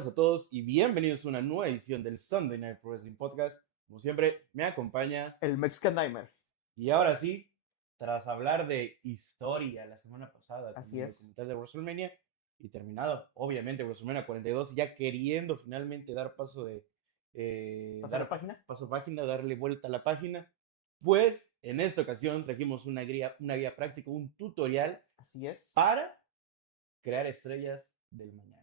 buenas a todos y bienvenidos a una nueva edición del Sunday Night Pro Wrestling Podcast. Como siempre, me acompaña. El Mexican Nightmare. Y ahora sí, tras hablar de historia la semana pasada con Así el es. documental de WrestleMania y terminado, obviamente, WrestleMania 42, ya queriendo finalmente dar paso de. ¿Pasa la página? Paso a página, darle vuelta a la página. Pues en esta ocasión trajimos una guía práctica, un tutorial Así es. para crear estrellas del mañana.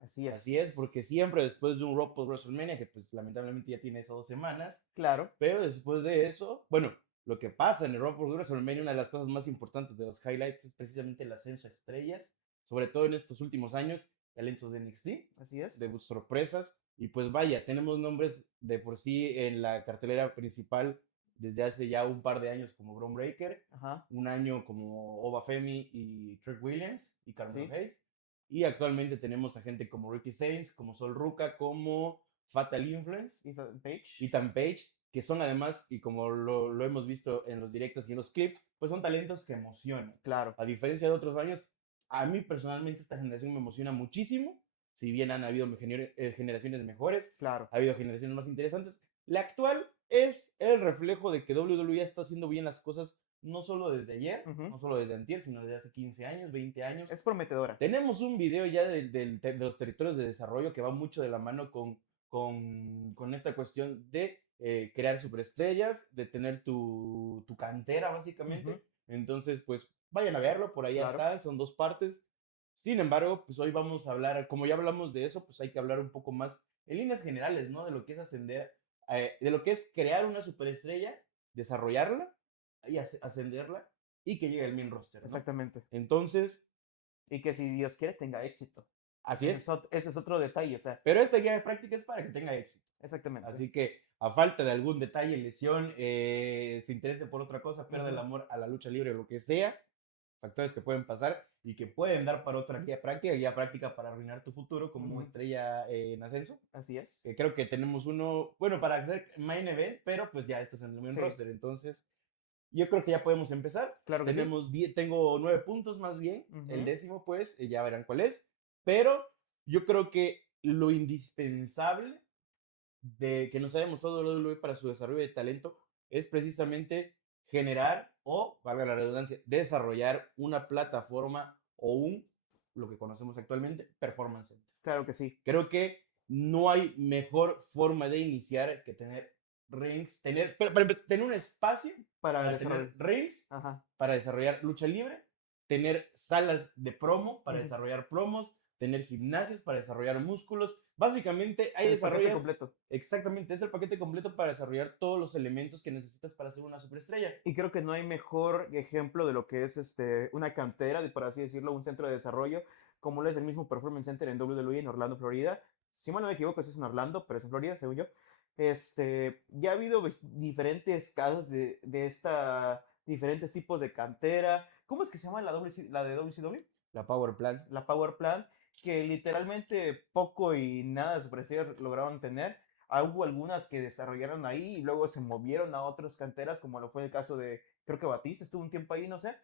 Así es. Así es, porque siempre después de un Raw post WrestleMania, que pues lamentablemente ya tiene esas 2 semanas, Claro. pero después de eso, bueno, lo que pasa en el Raw post WrestleMania, una de las cosas más importantes de los highlights es precisamente el ascenso a estrellas, sobre todo en estos últimos años, talentos de NXT, Así es. debut sorpresas, y pues vaya, tenemos nombres de por sí en la cartelera principal desde hace ya un par de años como Bron Breakker, Ajá. un año como Oba Femi y Trick Williams y Carmelo Sí. Hayes. Y actualmente tenemos a gente como Ricky Sainz, como Sol Ruka, como Fatal Influence, Ethan Page. Ethan Page, que son además, y como lo hemos visto en los directos y en los clips, pues son talentos que emocionan. Claro. A diferencia de otros años, a mí personalmente esta generación me emociona muchísimo, si bien han habido generaciones mejores, Claro. ha habido generaciones más interesantes. La actual es el reflejo de que WWE está haciendo bien las cosas no solo desde ayer, no solo desde antier, sino desde hace 15 años, 20 años. Es prometedora. Tenemos un video ya de los territorios de desarrollo que va mucho de la mano con esta cuestión de crear superestrellas, de tener tu cantera, básicamente. Entonces, pues vayan a verlo, por ahí ya Claro. está, son 2 partes. Sin embargo, pues hoy vamos a hablar, como ya hablamos de eso, pues hay que hablar un poco más en líneas generales, ¿no? De lo que es ascender, de lo que es crear una superestrella, desarrollarla y ascenderla y que llegue al main roster, ¿no? Exactamente. Entonces, Y que si Dios quiere tenga éxito. así es. Ese es otro detalle, o sea. Pero esta guía de práctica es para que tenga éxito. Exactamente. Así que, a falta de algún detalle, lesión, se interese por otra cosa, pierda el amor a la lucha libre o lo que sea, factores que pueden pasar y que pueden dar para otra guía práctica para arruinar tu futuro como estrella en ascenso. Así es. Creo que tenemos uno, bueno, para hacer main event, pero pues ya estás en el main roster, entonces yo creo que ya podemos empezar. Claro que Tenemos sí. Tengo 9 puntos más bien. El 10º, pues, ya verán cuál es. Pero yo creo que lo indispensable de que nos haya mostrado WWE para su desarrollo de talento es precisamente generar o, valga la redundancia, desarrollar una plataforma o lo que conocemos actualmente, Performance Center. Claro que sí. Creo que no hay mejor forma de iniciar que tener rings, tener un espacio para tener rings, para desarrollar lucha libre, tener salas de promo para desarrollar promos, tener gimnasios para desarrollar músculos. Básicamente hay paquete completo. Exactamente, es el paquete completo para desarrollar todos los elementos que necesitas para ser una superestrella. Y creo que no hay mejor ejemplo de lo que es una cantera, por así decirlo, un centro de desarrollo, como lo es el mismo Performance Center en WWE en Orlando, Florida. Si mal no me equivoco, eso es en Orlando, pero es en Florida, según yo. Ya ha habido diferentes casos de diferentes tipos de cantera. ¿Cómo es que se llama la de WCW? La Power Plant. La Power Plant, que literalmente poco y nada de superestrellas lograron tener. Hubo algunas que desarrollaron ahí y luego se movieron a otras canteras, como lo fue el caso de, creo que Batista estuvo un tiempo ahí, no sé.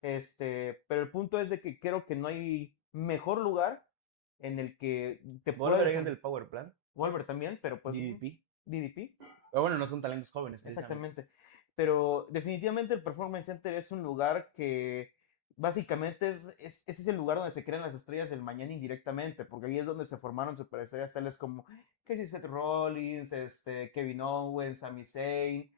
Pero el punto es de que creo que no hay mejor lugar en el que te Wolver puedas... es del Power Plant. Wolver también, pero pues... DDP. DDP. Pero bueno, no son talentos jóvenes. Exactamente. Pero definitivamente el Performance Center es un lugar que básicamente ese es el lugar donde se crean las estrellas del mañana indirectamente, porque ahí es donde se formaron superestrellas tales como que si Seth Rollins, Kevin Owens, Sami Zayn,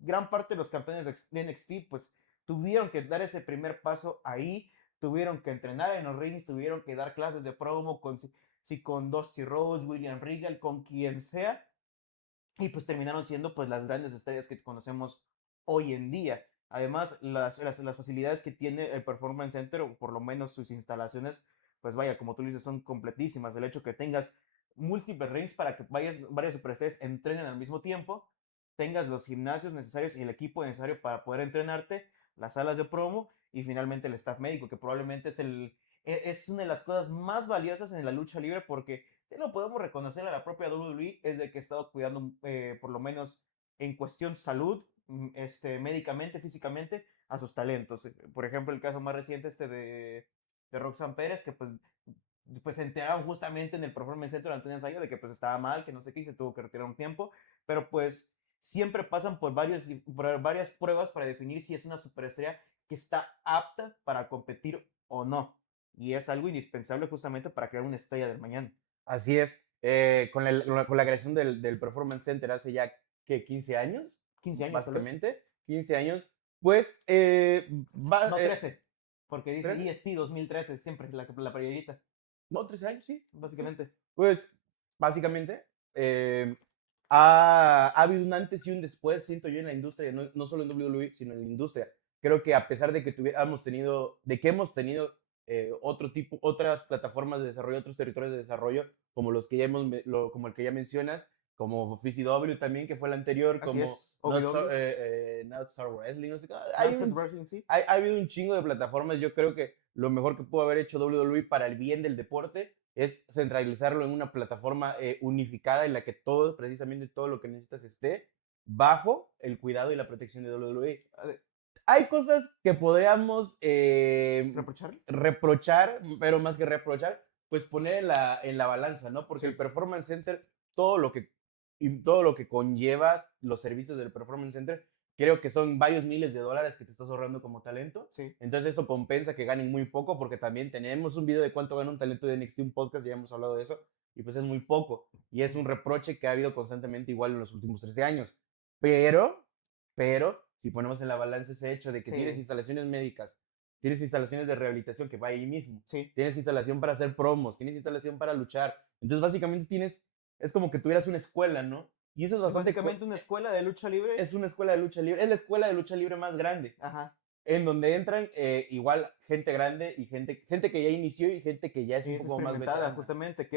gran parte de los campeones de NXT pues tuvieron que dar ese primer paso ahí, tuvieron que entrenar en los rings, tuvieron que dar clases de promo con Dusty Rhodes, William Regal, con quien sea, y pues terminaron siendo pues las grandes estrellas que conocemos hoy en día. Además, las facilidades que tiene el Performance Center, o por lo menos sus instalaciones, pues vaya, como tú dices, son completísimas. El hecho que tengas múltiples rings para que varias superestrellas entrenen al mismo tiempo, tengas los gimnasios necesarios y el equipo necesario para poder entrenarte, las salas de promo y finalmente el staff médico, que probablemente es una de las cosas más valiosas en la lucha libre, porque si lo podemos reconocer a la propia WWE, es de que ha estado cuidando, por lo menos en cuestión salud, médicamente, físicamente, a sus talentos. Por ejemplo, el caso más reciente de Roxanne Pérez, que pues pues se enteraron justamente en el Performance Center de Antonio Ensayo de que pues estaba mal, que no sé qué, y se tuvo que retirar un tiempo, pero pues siempre pasan por varias pruebas para definir si es una superestrella que está apta para competir o no. Y es algo indispensable justamente para crear una estrella del mañana. Así es. Con la creación del Performance Center hace ya, ¿qué? 15 años, 15 años, tal vez. básicamente. 15 años. Pues, No, 13, porque dice ¿13? EST 2013, siempre, la periodita, No, 13 años, sí. básicamente. Pues, básicamente, ha habido un antes y un después, siento yo, en la industria, no solo en WWE, sino en la industria. Creo que a pesar de que hemos tenido otras plataformas de desarrollo, otros territorios de desarrollo, como los que como el que ya mencionas, como FCW también, que fue el anterior, Así como es, OVW, Not Star Wrestling, no sé qué. Sunset Wrestling, sí. Ha habido un chingo de plataformas. Yo creo que lo mejor que pudo haber hecho WWE para el bien del deporte es centralizarlo en una plataforma unificada en la que precisamente todo lo que necesitas esté bajo el cuidado y la protección de WWE. Hay cosas que podríamos ¿Reprocharle? reprochar, pero más que reprochar, pues poner en la balanza, ¿no? Porque el Sí. Performance Center, todo lo que, todo lo que conlleva los servicios del Performance Center, creo que son varios miles de dólares que te estás ahorrando como talento. Sí. Entonces eso compensa que ganen muy poco, porque también tenemos un video de cuánto gana un talento de NXT, un podcast, ya hemos hablado de eso, y pues es muy poco. Y es un reproche que ha habido constantemente igual en los últimos 13 años. Pero, si ponemos en la balanza ese hecho de que tienes Sí. instalaciones médicas, tienes instalaciones de rehabilitación que va ahí mismo, Sí. tienes instalación para hacer promos, tienes instalación para luchar. Entonces, básicamente es como que tuvieras una escuela, ¿no? Y eso es Es bastante, básicamente una escuela de lucha libre. es una escuela de lucha libre, es la escuela de lucha libre más grande, Ajá. en donde entran igual gente grande y gente que ya inició y gente que ya es Sí, un es poco más experimentada, veterana. justamente,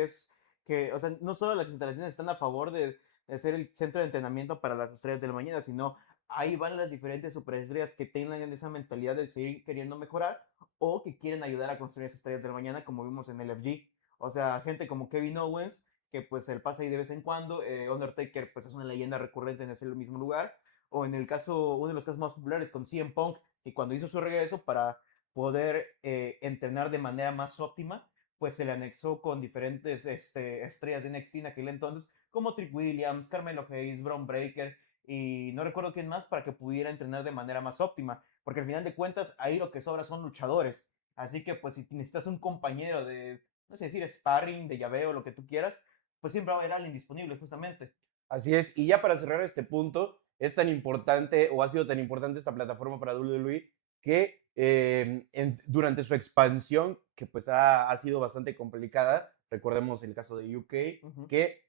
o sea, no solo las instalaciones están a favor de ser el centro de entrenamiento para las estrellas del mañana, sino ahí van las diferentes superestrellas que tengan esa mentalidad de seguir queriendo mejorar o que quieren ayudar a construir esas estrellas del mañana, como vimos en el FG. O sea, gente como Kevin Owens, que pues él pasa ahí de vez en cuando, Undertaker pues es una leyenda recurrente en ese mismo lugar, o en el caso, uno de los casos más populares con CM Punk, que cuando hizo su regreso para poder entrenar de manera más óptima, pues se le anexó con diferentes estrellas de NXT en aquel entonces, como Trick Williams, Carmelo Hayes, Braun Breaker, y no recuerdo quién más, para que pudiera entrenar de manera más óptima, porque al final de cuentas ahí lo que sobra son luchadores. Así que pues si necesitas un compañero de, no sé decir, sparring, de llaveo, lo que tú quieras, pues siempre va a haber alguien disponible justamente. Así es, y ya para cerrar este punto, es tan importante o ha sido tan importante esta plataforma para WWE que durante su expansión, que pues ha sido bastante complicada, recordemos el caso de UK, Ujú. que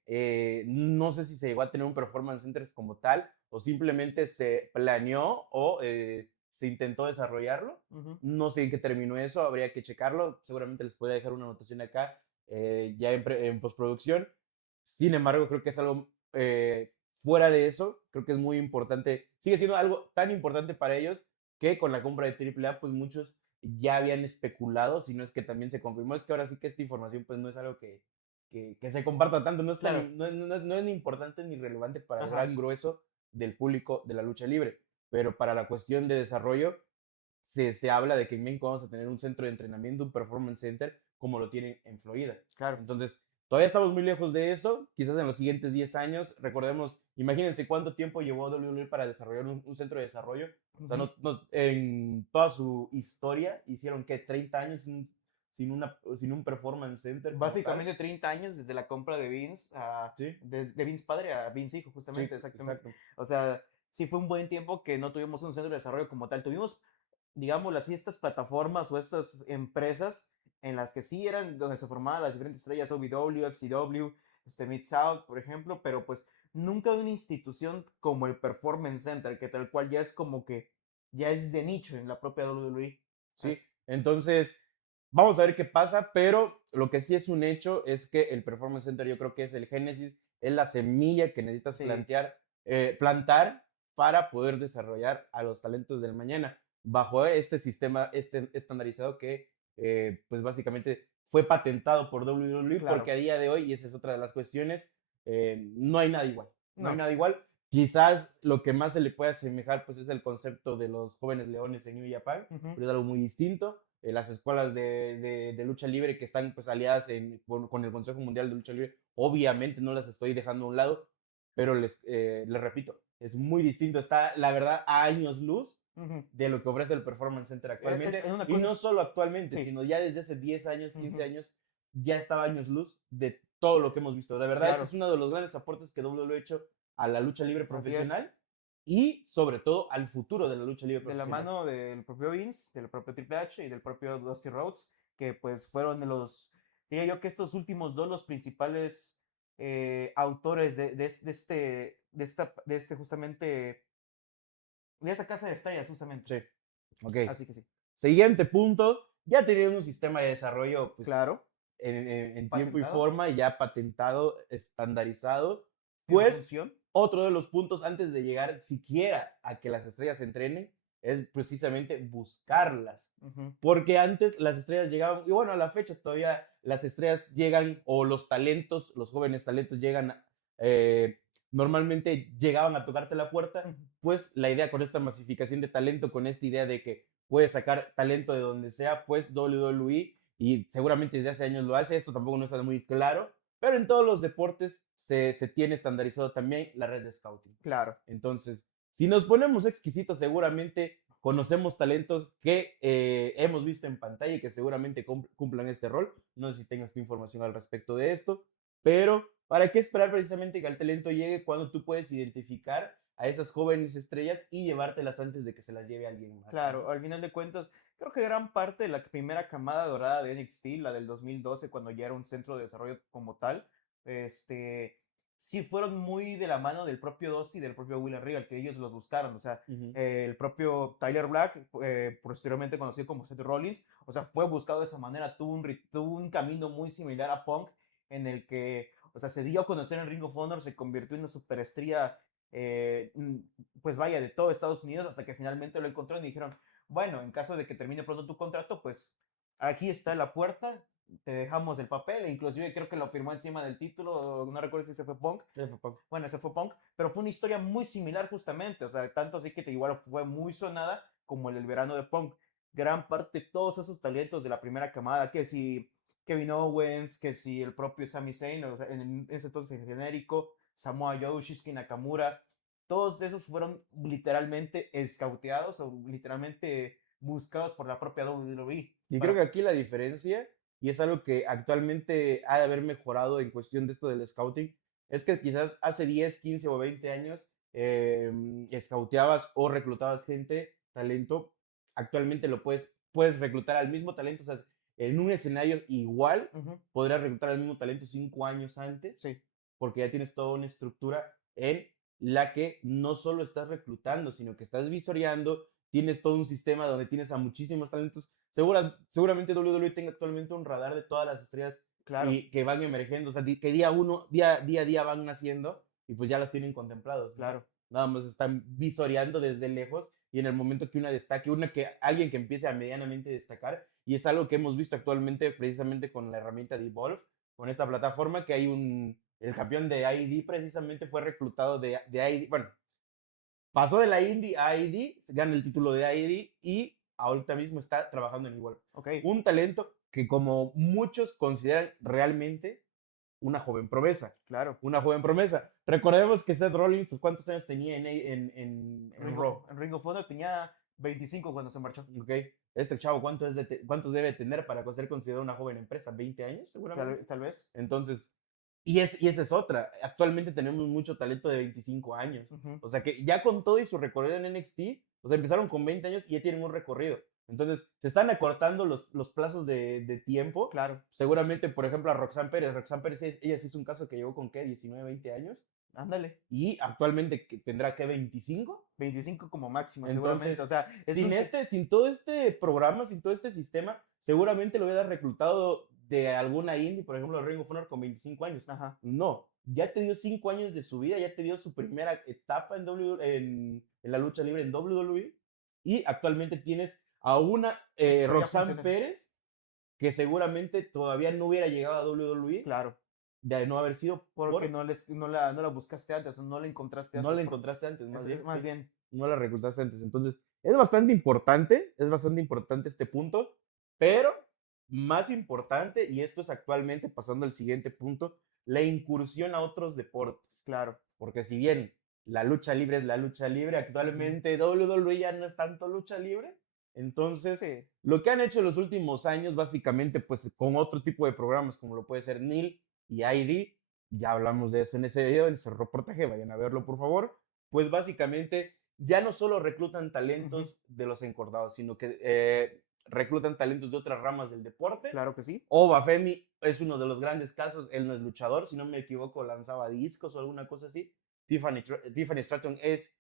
no sé si se llegó a tener un performance center como tal o simplemente se planeó o se intentó desarrollarlo. Ujú. No sé en qué terminó eso, habría que checarlo, seguramente les podría dejar una anotación acá ya en postproducción. Sin embargo, creo que es algo fuera de eso, creo que es muy importante, sigue siendo algo tan importante para ellos que con la compra de AAA, pues muchos ya habían especulado, si no es que también se confirmó, es que ahora sí que esta información pues no es algo que se comparta tanto, no es, Claro. no es ni importante ni relevante para el Ajá. gran grueso del público de la lucha libre, pero para la cuestión de desarrollo se habla de que en México vamos a tener un centro de entrenamiento, un performance center, como lo tienen en Florida. Claro. Entonces, todavía estamos muy lejos de eso, quizás en los siguientes 10 años, recordemos, imagínense cuánto tiempo llevó WWE para desarrollar un centro de desarrollo. O sea, Ujú. en toda su historia hicieron que 30 años sin un performance center como tal. Básicamente 30 años desde la compra de Vince, Sí, de Vince padre a Vince hijo, sí, justamente, exactamente. exacto. O sea, sí fue un buen tiempo que no tuvimos un centro de desarrollo como tal. Tuvimos, digámoslo así, estas plataformas o estas empresas en las que sí eran donde se formaban las diferentes estrellas, OVW, FCW, Mid-South, por ejemplo, pero pues nunca una institución como el Performance Center, que tal cual ya es como que ya es de nicho en la propia WWE. Sí, As- entonces vamos a ver qué pasa, pero lo que sí es un hecho es que el Performance Center yo creo que es el génesis, es la semilla que necesitas sí, plantar para poder desarrollar a los talentos del mañana bajo este sistema estandarizado que pues básicamente fue patentado por WWE porque claro. a día de hoy, y esa es otra de las cuestiones, no hay nada igual, no hay No. nada igual. Quizás lo que más se le puede asemejar pues es el concepto de los jóvenes leones en New Japan, Ujú. pero es algo muy distinto. las escuelas de lucha libre que están pues aliadas con el Consejo Mundial de Lucha Libre, obviamente no las estoy dejando a un lado, pero les repito, es muy distinto, está la verdad a años luz Ujú. de lo que ofrece el Performance Center actualmente, Es una y cosa, no solo actualmente, sí. sino ya desde hace 10 años, 15 Ujú. años, ya estaba años luz de todo lo que hemos visto. De verdad, este Claro, es uno de los grandes aportes que WWE ha hecho a la lucha libre así es. profesional y sobre todo al futuro de la lucha libre De la profesional. mano del propio Vince, del propio Triple H y del propio Dusty Rhodes, que pues fueron de los, diría yo que estos últimos dos los principales autores de este justamente, de esa casa de estrellas justamente. Sí, ok. Así que sí. Siguiente punto, ya teniendo un sistema de desarrollo pues, Claro, en tiempo y patentado, forma, ya patentado, estandarizado, en pues función. otro de los puntos antes de llegar siquiera a que las estrellas entrenen es precisamente buscarlas. Ujú. Porque antes las estrellas llegaban, y bueno, a la fecha todavía las estrellas llegan, o los talentos, los jóvenes talentos llegan, normalmente llegaban a tocarte la puerta, Ujú. pues la idea con esta masificación de talento, con esta idea de que puedes sacar talento de donde sea, pues WWE, y seguramente desde hace años lo hace, esto tampoco no está muy claro, pero en todos los deportes se tiene estandarizado también la red de scouting. Claro. Entonces, si nos ponemos exquisitos, seguramente conocemos talentos que hemos visto en pantalla y que seguramente cumplan este rol. No sé si tengas tu información al respecto de esto, pero ¿para qué esperar precisamente que el talento llegue cuando tú puedes identificar a esas jóvenes estrellas y llevártelas antes de que se las lleve alguien más? Claro, ¿No? al final de cuentas, creo que gran parte de la primera camada dorada de NXT, la del 2012, cuando ya era un centro de desarrollo como tal, este, sí fueron muy de la mano del propio Dusty y del propio William Regal, que ellos los buscaron. O sea, Ujú. el propio Tyler Black, posteriormente conocido como Seth Rollins, o sea, fue buscado de esa manera, tuvo un camino muy similar a Punk, en el que, o sea, se dio a conocer en Ring of Honor, se convirtió en una superestrella pues vaya, de todo Estados Unidos, hasta que finalmente lo encontraron y dijeron, bueno, en caso de que termine pronto tu contrato, pues aquí está la puerta, te dejamos el papel, e inclusive creo que lo firmó encima del título, no recuerdo si se fue Punk, bueno, ese fue Punk, pero fue una historia muy similar justamente, o sea, tanto así que igual fue muy sonada como el del verano de Punk. Gran parte de todos esos talentos de la primera camada, que si Kevin Owens, que si el propio Sami Zayn, o sea, en ese entonces genérico, Samoa Joe, Shinsuke Nakamura, todos esos fueron literalmente escauteados o literalmente buscados por la propia WWE. Y creo que Para, aquí la diferencia, y es algo que actualmente ha de haber mejorado en cuestión de esto del scouting, es que quizás hace 10, 15 o 20 años scouteabas o reclutabas gente, talento, actualmente puedes reclutar al mismo talento, o sea, en un escenario igual, Ujú, podrías reclutar al mismo talento 5 años antes, sí, porque ya tienes toda una estructura en la que no solo estás reclutando, sino que estás visoreando, tienes todo un sistema donde tienes a muchísimos talentos. Seguramente WWE tenga actualmente un radar de todas las estrellas claro, y que van emergiendo, o sea, que día a día van naciendo y pues ya las tienen contemplados, ¿no? claro, Nada más están visoreando desde lejos y en el momento que una destaque, alguien que empiece a medianamente destacar, y es algo que hemos visto actualmente precisamente con la herramienta de Evolve, con esta plataforma que el campeón de ID precisamente fue reclutado de ID, bueno, pasó de la Indie a ID, gana el título de ID y ahorita mismo está trabajando en igual. ok, Un talento que como muchos consideran realmente una joven promesa. claro. Una joven promesa. Recordemos que Seth Rollins, pues, ¿cuántos años tenía en Raw? En Ring of Honor tenía 25 cuando se marchó. ¿Ok? Este chavo, ¿cuántos debe tener para ser considerado una joven empresa? ¿20 años seguramente? Tal vez. Entonces, y esa es otra. Actualmente tenemos mucho talento de 25 años. Ujú, O sea que ya con todo y su recorrido en NXT, o sea, empezaron con 20 años y ya tienen un recorrido. Entonces, se están acortando los plazos de tiempo. claro, Seguramente, por ejemplo, a Roxanne Pérez. Roxanne Pérez, ella sí es un caso que llegó con, ¿qué? 19, 20 años. ándale. Y actualmente tendrá, ¿qué? 25. 25 como máximo, seguramente. O Entonces, sea, es un... sin todo este programa, sin todo este sistema, seguramente lo hubiera reclutado de alguna indie, por ejemplo, Ring of Honor con 25 años. Ajá, No, ya te dio 5 años de su vida, ya te dio su primera etapa en la lucha libre en WWE, y actualmente tienes a una estrella Roxanne funcional. Pérez que seguramente todavía no hubiera llegado a WWE Claro, de no haber sido porque no la buscaste antes o no la encontraste no la antes. encontraste antes, más bien, Más sí, bien. no la reclutaste antes. Entonces, es bastante importante este punto. Pero, más importante, y esto es actualmente pasando al siguiente punto, la incursión a otros deportes. Claro. Porque si bien la lucha libre es la lucha libre, actualmente WWE ya no es tanto lucha libre. Entonces, Sí. lo que han hecho en los últimos años, básicamente, pues con otro tipo de programas, como lo puede ser NIL y ID, ya hablamos de eso en ese video, en ese reportaje, vayan a verlo, por favor. Pues básicamente, ya no solo reclutan talentos de los encordados, sino que reclutan talentos de otras ramas del deporte. Claro que sí. Obafemi es uno de los grandes casos, él no es luchador, si no me equivoco, lanzaba discos o alguna cosa así. Tiffany Stratton es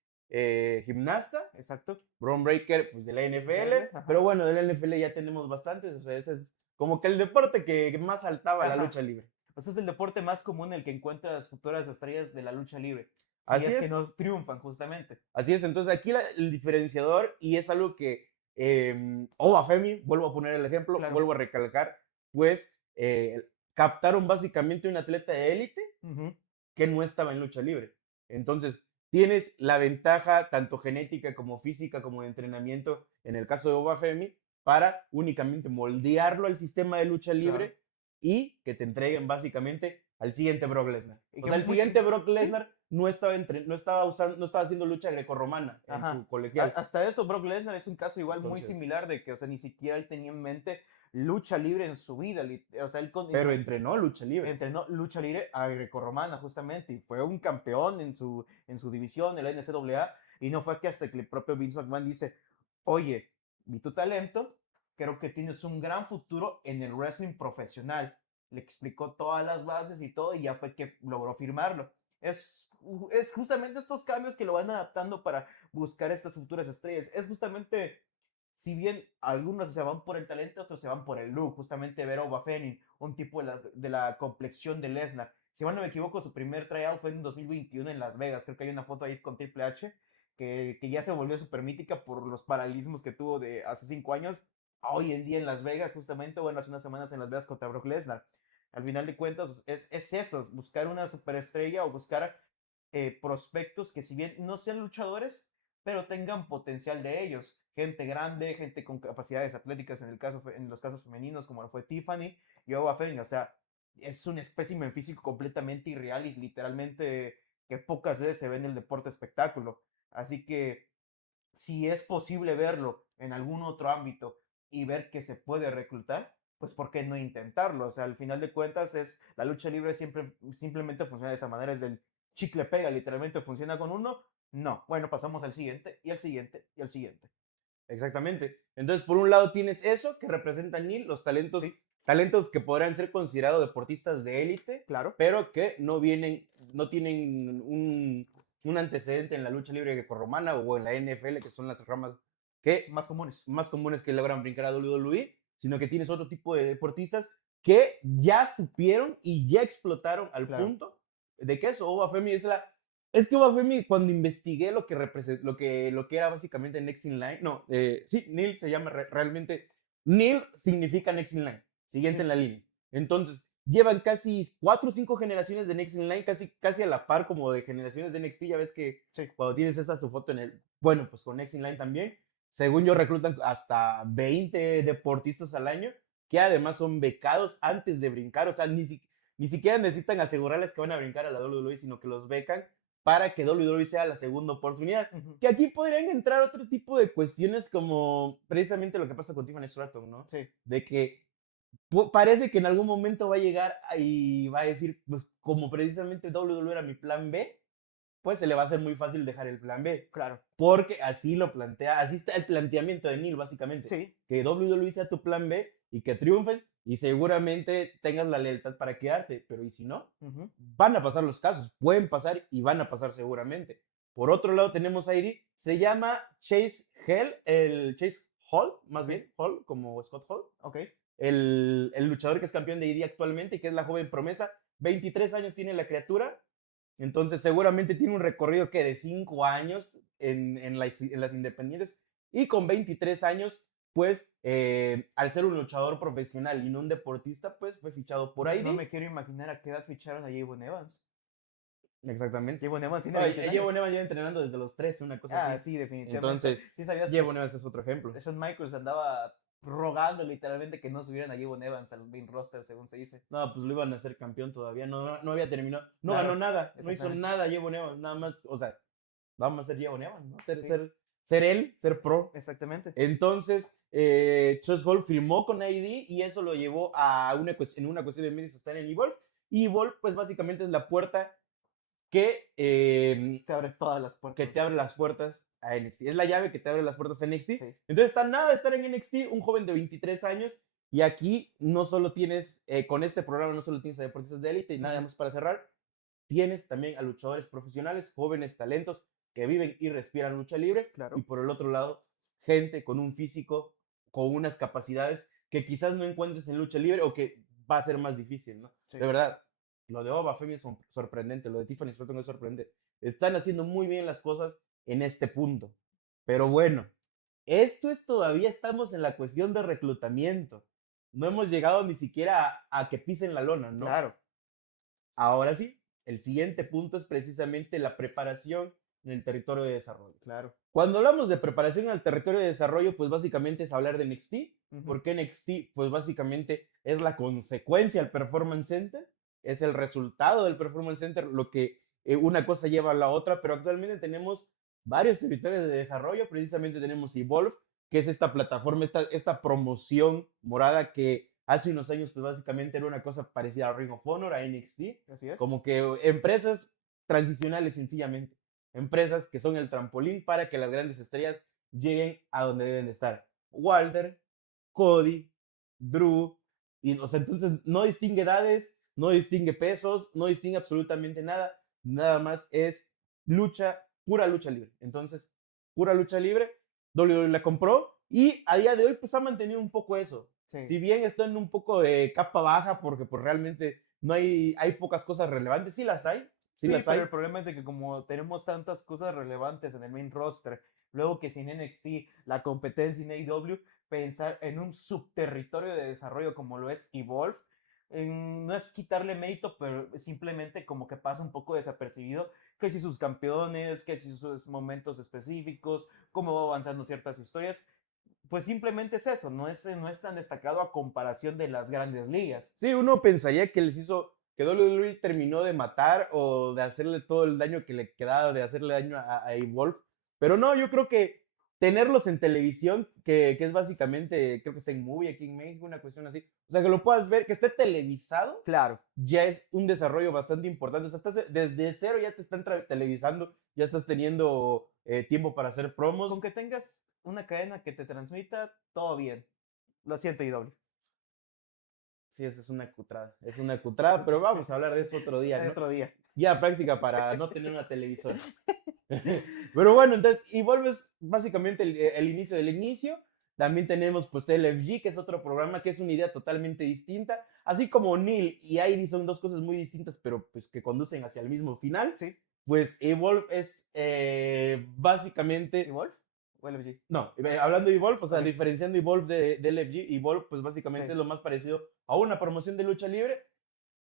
gimnasta. Exacto. Bron Breakker, pues de la NFL, Ajá. pero bueno, de la NFL ya tenemos bastantes, o sea, ese es como que el deporte que más saltaba la Ajá. lucha libre. Pues es el deporte más común en el que encuentras futuras estrellas de la lucha libre. Si Así es que es, no triunfan, justamente. así es. Entonces aquí el diferenciador, y es algo que Obafemi, vuelvo a poner el ejemplo, Claro. vuelvo a recalcar, pues captaron básicamente un atleta de élite que no estaba en lucha libre. Entonces, tienes la ventaja tanto genética como física como de entrenamiento, en el caso de Obafemi, para únicamente moldearlo al sistema de lucha libre. Claro. Y que te entreguen básicamente al siguiente Brock Lesnar. Y O que sea, el muy siguiente sim- Brock sí. Lesnar no estaba haciendo lucha grecorromana en Ajá. su colegial. Hasta eso, Brock Lesnar es un caso igual muy Entonces, similar de que, o sea, ni siquiera él tenía en mente lucha libre en su vida. O sea, él pero entrenó lucha libre. entrenó lucha libre a grecorromana, justamente, y fue un campeón en su división, el NCAA, y no fue que hasta que el propio Vince McMahon dice, oye, vi tu talento, creo que tienes un gran futuro en el wrestling profesional. Le explicó todas las bases y todo, y ya fue que logró firmarlo. Es justamente estos cambios que lo van adaptando para buscar estas futuras estrellas. Es justamente, si bien algunos se van por el talento, otros se van por el look. Justamente ver a Boba Fett, un tipo de la complexión de Lesnar. Si mal no me equivoco, su primer tryout fue en 2021 en Las Vegas. Creo que hay una foto ahí con Triple H que ya se volvió súper mítica por los paralelismos que tuvo de hace 5 años a hoy en día en Las Vegas, justamente, bueno, hace unas semanas en Las Vegas contra Brock Lesnar. Al final de cuentas, es eso, buscar una superestrella o buscar prospectos que si bien no sean luchadores, pero tengan potencial de ellos. Gente grande, gente con capacidades atléticas en los casos femeninos, como lo fue Tiffany y Oba Fett. O sea, es un espécimen físico completamente irreal y literalmente que pocas veces se ve en el deporte espectáculo. Así que si es posible verlo en algún otro ámbito y ver que se puede reclutar, pues ¿por qué no intentarlo? O sea, al final de cuentas es la lucha libre simplemente funciona de esa manera, es del chicle pega, literalmente funciona con uno. No, bueno, pasamos al siguiente y al siguiente y al siguiente. Exactamente. Entonces, por un lado tienes eso que representa Neil, los talentos, Sí, talentos que podrán ser considerados deportistas de élite, claro. pero que no tienen un antecedente en la lucha libre grecorromana o en la NFL, que son las ramas que Más comunes. más comunes que logran brincar a WWE, sino que tienes otro tipo de deportistas que ya supieron y ya explotaron al Claro. punto de que eso, Oba Femi es que Bafemi, cuando investigué lo que era básicamente Next in Line, no, sí, Neil se llama realmente, Neil significa Next in Line, siguiente Sí. en la línea. Entonces, llevan casi 4 o 5 generaciones de Next in Line, casi a la par como de generaciones de NXT, ya ves que Sí. cuando tienes esa tu foto en el, bueno, pues con Next in Line también, según yo reclutan hasta 20 deportistas al año, que además son becados antes de brincar, o sea, ni siquiera necesitan asegurarles que van a brincar a la WWE, sino que los becan para que WWE sea la segunda oportunidad. Que aquí podrían entrar otro tipo de cuestiones como precisamente lo que pasa con Tiffany Stratton, ¿no? Sí. De que parece que en algún momento va a llegar y va a decir, pues como precisamente WWE era mi plan B, pues se le va a hacer muy fácil dejar el plan B. Claro. Porque así lo plantea, así está el planteamiento de Neil, básicamente. Sí. Que WWE sea tu plan B y que triunfes y seguramente tengas la lealtad para quedarte. Pero ¿y si no? Van a pasar los casos, pueden pasar y van a pasar seguramente. Por otro lado tenemos a ID, se llama Chase Hall, más bien, Hall, como Scott Hall. Ok. El luchador que es campeón de ID actualmente, que es la joven promesa. 23 años tiene la criatura. Entonces, seguramente tiene un recorrido que de 5 años en las independientes. Y con 23 años, pues, al ser un luchador profesional y no un deportista, pues fue fichado por ID. No me quiero imaginar a qué edad ficharon a Javon Evans. Exactamente. Javon Evans tiene No, 21 años. Javon Evans lleva entrenando desde los 13, una cosa así. Sí, definitivamente. Entonces, ¿Sí sabías Javon Evans es otro ejemplo. Shawn Michaels andaba rogando literalmente que no subieran a Kevin Evans al main roster, según se dice. No, pues lo iban a hacer campeón todavía, no había terminado, no Claro, ganó nada, no hizo exactamente. nada Jevon Evans, nada más, o sea, vamos a ser Jevon Evans, ¿no? Sí, Ser él, ser pro. exactamente. Entonces, Chess Hall firmó con AEW y eso lo llevó a en una cuestión de meses a estar en Evolve. Y Evolve, pues básicamente es la puerta que, Te abre todas las puertas. que te abre las puertas a NXT. Es la llave que te abre las puertas a NXT. Sí. Entonces, está nada de estar en NXT, un joven de 23 años. Y aquí no solo tienes, con este programa, no solo tienes a deportistas de élite y nada más para cerrar, tienes también a luchadores profesionales, jóvenes talentos que viven y respiran lucha libre. Claro. Y por el otro lado, gente con un físico, con unas capacidades que quizás no encuentres en lucha libre o que va a ser más difícil, ¿no? Sí. De verdad, lo de Oba Femi es sorprendente, lo de Tiffany Stratton es sorprendente. Están haciendo muy bien las cosas en este punto. Pero bueno, esto es todavía estamos en la cuestión de reclutamiento. No hemos llegado ni siquiera a que pisen la lona, ¿no? Claro. Ahora sí, el siguiente punto es precisamente la preparación en el territorio de desarrollo. Claro. Cuando hablamos de preparación en el territorio de desarrollo, pues básicamente es hablar de NXT, porque NXT, pues básicamente es la consecuencia del Performance Center, es el resultado del Performance Center, lo que una cosa lleva a la otra, pero actualmente tenemos varios territorios de desarrollo, precisamente tenemos Evolve, que es esta plataforma, esta promoción morada que hace unos años, pues básicamente era una cosa parecida a Ring of Honor, a NXT, Así es. como que empresas transicionales sencillamente, empresas que son el trampolín para que las grandes estrellas lleguen a donde deben de estar. Walter, Cody, Drew, y, o sea, entonces no distingue edades, no distingue pesos, no distingue absolutamente nada más es lucha, pura lucha libre. Entonces, pura lucha libre, WWE la compró y a día de hoy pues ha mantenido un poco eso. Sí. Si bien está en un poco de capa baja porque pues realmente no hay pocas cosas relevantes, sí las hay. Sí, las pero hay. el problema es de que como tenemos tantas cosas relevantes en el main roster, luego que sin NXT, la competencia en AEW, pensar en un subterritorio de desarrollo como lo es Evolve, no es quitarle mérito, pero simplemente como que pasa un poco desapercibido, que si sus campeones, que si sus momentos específicos, cómo va avanzando ciertas historias, pues simplemente es eso, no es tan destacado a comparación de las grandes ligas. Sí, uno pensaría que les hizo, que WWE terminó de matar o de hacerle todo el daño que le quedaba, de hacerle daño a Evolve. Pero no, yo creo que tenerlos en televisión, que es básicamente, creo que está en Movie aquí en México, una cuestión así. O sea, que lo puedas ver, que esté televisado, Claro. ya es un desarrollo bastante importante. O sea, desde cero ya te están televisando, ya estás teniendo tiempo para hacer promos. Con que tengas una cadena que te transmita, todo bien. Lo siento, IW. Sí, esa es una cutrada, pero vamos a hablar de eso otro día, ¿no? Otro día. Ya práctica para no tener una televisora. Pero bueno, entonces, y vuelves básicamente el inicio del inicio. También tenemos pues LFG, que es otro programa que es una idea totalmente distinta. Así como Neil y Ivy son dos cosas muy distintas, pero pues que conducen hacia el mismo final. Sí. Pues Evolve es básicamente... ¿Evolve? ¿O LFG? No, hablando de Evolve, o sea, Ok. diferenciando Evolve de LFG, Evolve pues básicamente Sí. es lo más parecido a una promoción de lucha libre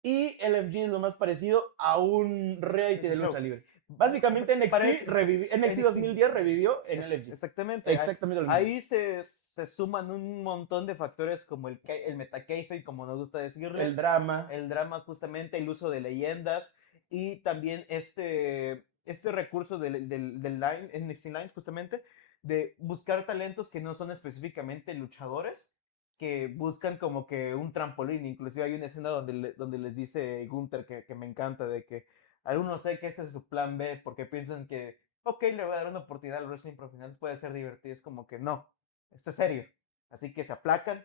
y LFG es lo más parecido a un reality de Show. lucha libre. Básicamente NXT 2010 revivió en LFG. Exactamente. Exactamente lo mismo. Ahí se suman un montón de factores como el meta-kayfabe, como nos gusta decirle. El drama. El drama, justamente, el uso de leyendas y también este recurso del Line, NXT Line, justamente, de buscar talentos que no son específicamente luchadores, que buscan como que un trampolín. Inclusive hay una escena donde les dice Gunther que me encanta, de que algunos sé que ese es su plan B porque piensan que, ok, le voy a dar una oportunidad al wrestling profesional, puede ser divertido. Es como que no, esto es serio. Así que se aplacan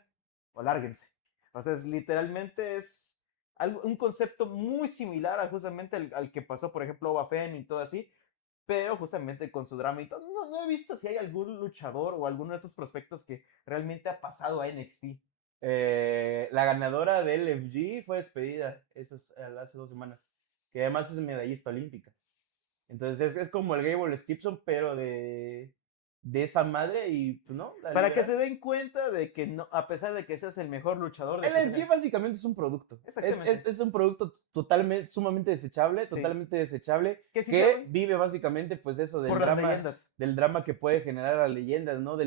o lárguense. O sea, literalmente es un concepto muy similar a justamente al que pasó, por ejemplo, Boba Fett y todo así, pero justamente con su drama y todo. No he visto si hay algún luchador o alguno de esos prospectos que realmente ha pasado a NXT. La ganadora del LFG fue despedida hace 2 semanas, que además es medallista olímpica. Entonces es como el Gable Stevenson, pero de esa madre y pues no. Para que se den cuenta de que no, a pesar de que seas el mejor luchador de el LFG básicamente es un producto. Es un producto totalmente, sumamente desechable, totalmente desechable, que vive básicamente pues eso del por drama, las leyendas. del drama que puede generar las leyendas, ¿no?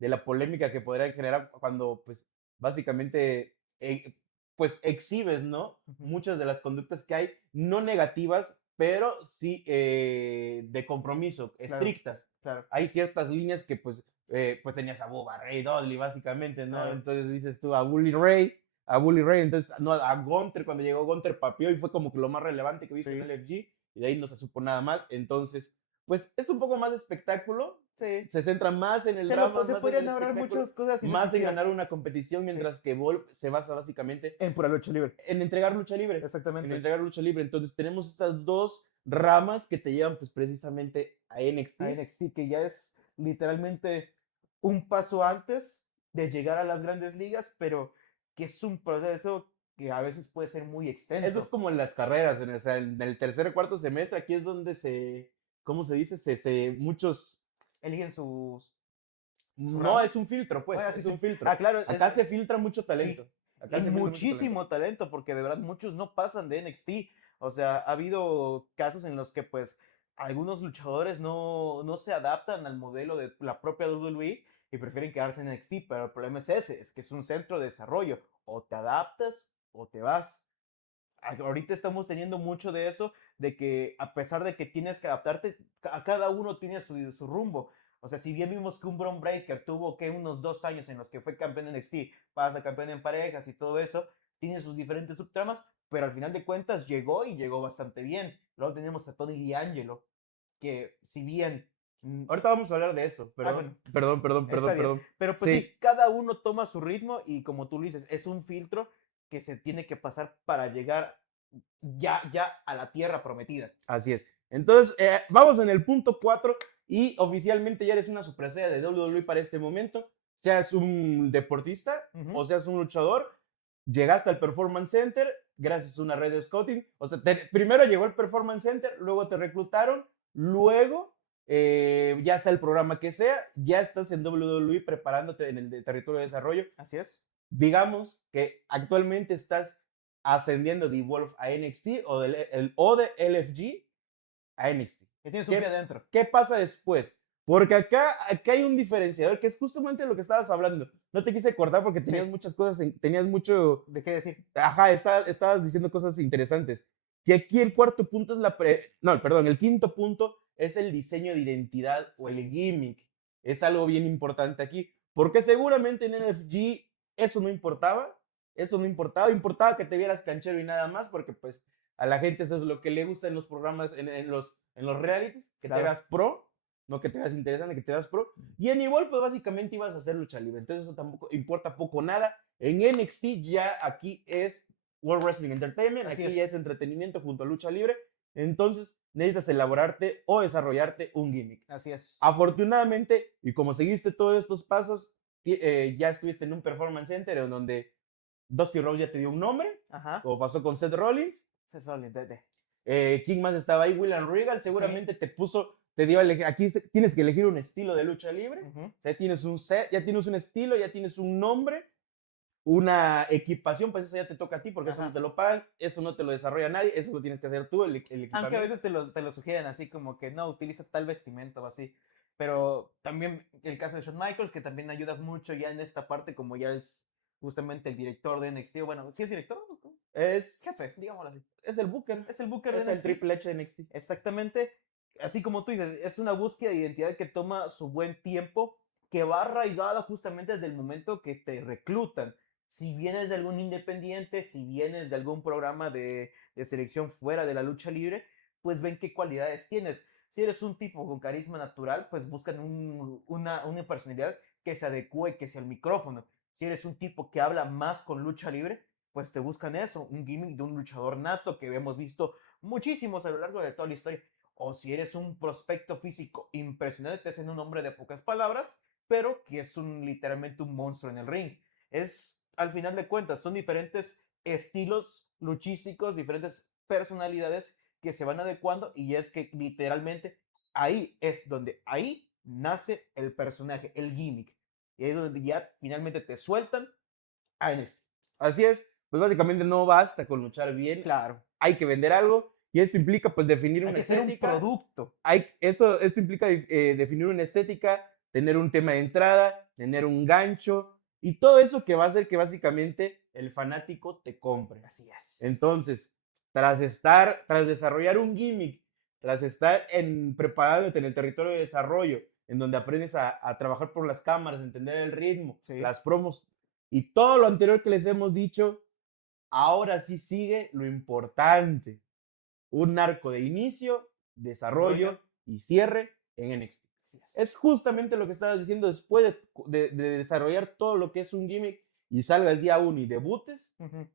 de la polémica que podría generar cuando, pues, básicamente, pues, exhibes, ¿no? Ujú. Muchas de las conductas que hay, no negativas, pero sí de compromiso, Claro, estrictas. claro, Hay ciertas líneas que, pues tenías a Bubba Ray Dudley, básicamente, ¿no? claro. Entonces dices tú a Bully Ray, entonces, no, a Gunter, cuando llegó Gunter papió y fue como que lo más relevante que viste en Sí, LFG, y de ahí no se supo nada más. Entonces, pues es un poco más de espectáculo, sí. se centra más en el drama, Se más en el podrían ahorrar espectáculo, muchas cosas si no más en existiera. ganar una competición, Sí. mientras que Volk se basa básicamente En pura lucha libre. en entregar lucha libre, en Exactamente. entregar lucha libre. Entonces tenemos esas dos ramas que te llevan pues precisamente a A NXT. NXT, que ya es literalmente un paso antes de llegar a las grandes ligas, pero que es un proceso que a veces puede ser muy Eso es extenso. como en las carreras, o sea, en el tercer o cuarto semestre, aquí es donde ¿cómo se dice? Muchos, Eligen su no rama. es un filtro, pues, Oye, sí, es sí. un filtro. Ah, claro, Acá se filtra mucho sí. talento. Acá Y se filtra mucho talento. muchísimo talento, porque de verdad muchos no pasan de NXT. O sea, ha habido casos en los que pues algunos luchadores no se adaptan al modelo de la propia WWE y prefieren quedarse en NXT, pero el problema es ese, es que es un centro de desarrollo. O te adaptas o te vas. Ahorita estamos teniendo mucho de eso, de que a pesar de que tienes que adaptarte, a cada uno tiene su rumbo. O sea, si bien vimos que un Bron Breakker tuvo que unos 2 años en los que fue campeón en NXT, pasa campeón en parejas y todo eso, tiene sus diferentes subtramas, pero al final de cuentas llegó y llegó bastante bien. Luego tenemos a Tony D'Angelo, que si bien... Ahorita vamos a hablar de eso, bueno, está bien. perdón. Pero pues Sí, sí, cada uno toma su ritmo y como tú lo dices, es un filtro que se tiene que pasar para llegar ya a la tierra prometida. así es. Entonces, vamos en el punto 4 y oficialmente ya eres una superestrella de WWE para este momento. Seas un deportista Ujú. o seas un luchador, llegaste al Performance Center gracias a una red de scouting. O sea, primero llegó el Performance Center, luego te reclutaron, luego, ya sea el programa que sea, ya estás en WWE preparándote en el territorio de desarrollo. Así es. Digamos que actualmente estás ascendiendo de Evolve a NXT o de LFG a NXT. Que tienes un pie ¿Qué, adentro. ¿Qué pasa después? Porque acá hay un diferenciador que es justamente lo que estabas hablando. No te quise cortar porque tenías Sí. muchas cosas, tenías mucho, ¿De qué decir? ajá, estabas diciendo cosas interesantes. Que aquí el cuarto punto es no, perdón, el quinto punto es el diseño de identidad o el Sí. gimmick. Es algo bien importante aquí. Porque seguramente en NFG eso no importaba. Eso no importaba. Importaba que te vieras canchero y nada más, porque pues a la gente eso es lo que le gusta en los programas, en los realities, que te Claro. veas pro, no que te veas interesante, que te veas pro. Y en igual, pues básicamente ibas a hacer lucha libre. Entonces eso tampoco importa poco nada. En NXT ya aquí es World Wrestling Entertainment, Así aquí es. ya es entretenimiento junto a lucha libre. Entonces necesitas elaborarte o desarrollarte un gimmick. Así es. Afortunadamente, y como seguiste todos estos pasos, ya estuviste en un performance center en donde Dusty Rhodes ya te dio un nombre, Ajá. como pasó con Seth Rollins. Seth Rollins, King más estaba ahí, William Regal seguramente te puso, te dio, aquí tienes que elegir un estilo de lucha libre. Ujú. Ya tienes un set, ya tienes un estilo, ya tienes un nombre, una equipación, pues eso ya te toca a ti, porque eso Ajá. no te lo pagan, eso no te lo desarrolla nadie, eso lo tienes que hacer tú, el equipamiento. Aunque a veces te lo sugieren así como que no, utiliza tal vestimenta o así. Pero también el caso de Shawn Michaels, que también ayuda mucho ya en esta parte, como ya es justamente el director de NXT. Bueno, ¿sí es director? Es, Jefe, digámoslo así. es el Booker, Es el Booker de es el NXT. Triple H de NXT. Exactamente. Así como tú dices, es una búsqueda de identidad que toma su buen tiempo, que va arraigada justamente desde el momento que te reclutan. Si vienes de algún independiente, si vienes de algún programa de selección fuera de la lucha libre, pues ven qué cualidades tienes. Si eres un tipo con carisma natural, pues buscan una personalidad que se adecue, que sea el micrófono. Si eres un tipo que habla más con lucha libre, pues te buscan eso, un gimmick de un luchador nato que hemos visto muchísimos a lo largo de toda la historia. O si eres un prospecto físico impresionante, te hacen un hombre de pocas palabras, pero que es literalmente un monstruo en el ring. Es, al final de cuentas, son diferentes estilos luchísticos, diferentes personalidades que se van adecuando y es que literalmente ahí es donde ahí nace el personaje, el gimmick. Y ahí es donde ya finalmente te sueltan a NXT. Así es, pues básicamente no basta con luchar bien, Claro. hay que vender algo y esto implica pues definir Hay una que ser un estética. producto. Esto implica definir una estética, tener un tema de entrada, tener un gancho y todo eso que va a hacer que básicamente el fanático te compre. Así es. Entonces, tras desarrollar un gimmick, tras estar preparándote en el territorio de desarrollo, en donde aprendes a trabajar por las cámaras, entender el ritmo, Sí. las promos y todo lo anterior que les hemos dicho, ahora sí sigue lo importante, un arco de inicio, desarrollo y cierre en NXT. Así es. Es justamente lo que estabas diciendo, después de desarrollar todo lo que es un gimmick y salgas día uno y debutes,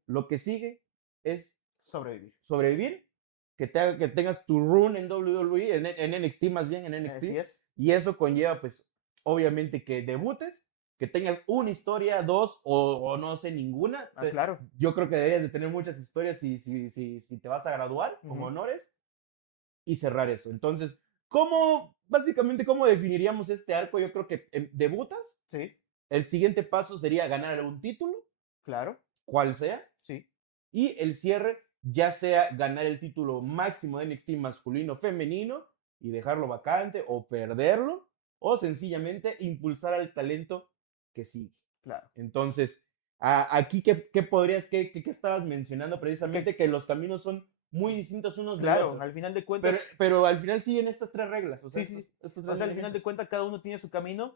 lo que sigue es Sobrevivir. sobrevivir, que tengas tu run en WWE, en NXT más bien, en NXT. Así es. Y eso conlleva, pues, obviamente que debutes, que tengas una historia, dos o no sé, ninguna. Claro. Yo creo que deberías de tener muchas historias si te vas a graduar con honores y cerrar eso. Entonces, básicamente, cómo definiríamos este arco? Yo creo que debutas. Sí. El siguiente paso sería ganar un título. Claro. Cual sea. Sí. Y el cierre, ya sea ganar el título máximo de NXT masculino, femenino y dejarlo vacante o perderlo, o sencillamente impulsar al talento que sigue. Claro. Entonces, aquí, ¿qué podrías, qué estabas mencionando precisamente? Que los caminos son muy distintos unos de otros. Claro, al final de cuentas. Pero al final siguen estas tres reglas. O sea, Sí. estos O tres sea, al final de cuentas, cada uno tiene su camino.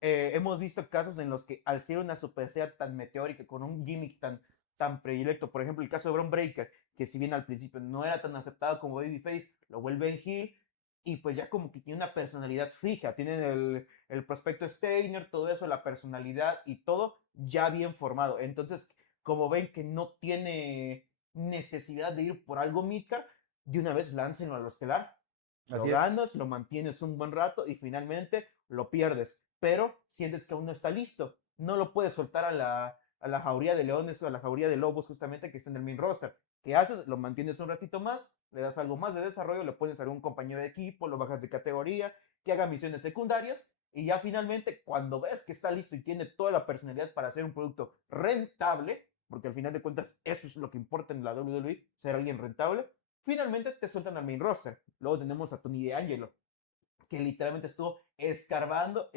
Hemos visto casos en los que al ser una superestrella tan meteórica, con un gimmick tan predilecto, por ejemplo, el caso de Bron Breakker, que si bien al principio no era tan aceptado como Babyface, lo vuelve en heel, y pues ya como que tiene una personalidad fija, tienen el prospecto Steiner, todo eso, la personalidad y todo ya bien formado. Entonces, como ven que no tiene necesidad de ir por algo mica, de una vez láncenlo a lo estelar. Lo ganas, lo mantienes un buen rato y finalmente lo pierdes, pero sientes que aún no está listo. No lo puedes soltar a la jauría de leones o a la jauría de lobos justamente que está en el main roster. ¿Qué haces? Lo mantienes un ratito más, le das algo más de desarrollo, le pones a algún compañero de equipo, lo bajas de categoría, que haga misiones secundarias y ya finalmente cuando ves que está listo y tiene toda la personalidad para hacer un producto rentable, porque al final de cuentas eso es lo que importa en la WWE, ser alguien rentable, finalmente te sueltan al main roster. Luego tenemos a Tony D'Angelo, que literalmente estuvo escarbando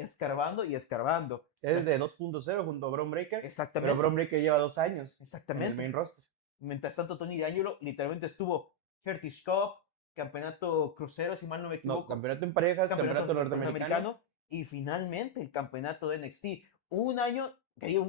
y escarbando. Es de 2.0 junto a Bron Breakker. Exactamente. Pero Bron Breakker lleva 2 años Exactamente. en el main roster. Mientras tanto, Tony D'Angelo literalmente estuvo Heritage Cup, campeonato crucero, si mal no me equivoco. No, campeonato en parejas, campeonato norteamericano. Y finalmente el campeonato de NXT. Un año,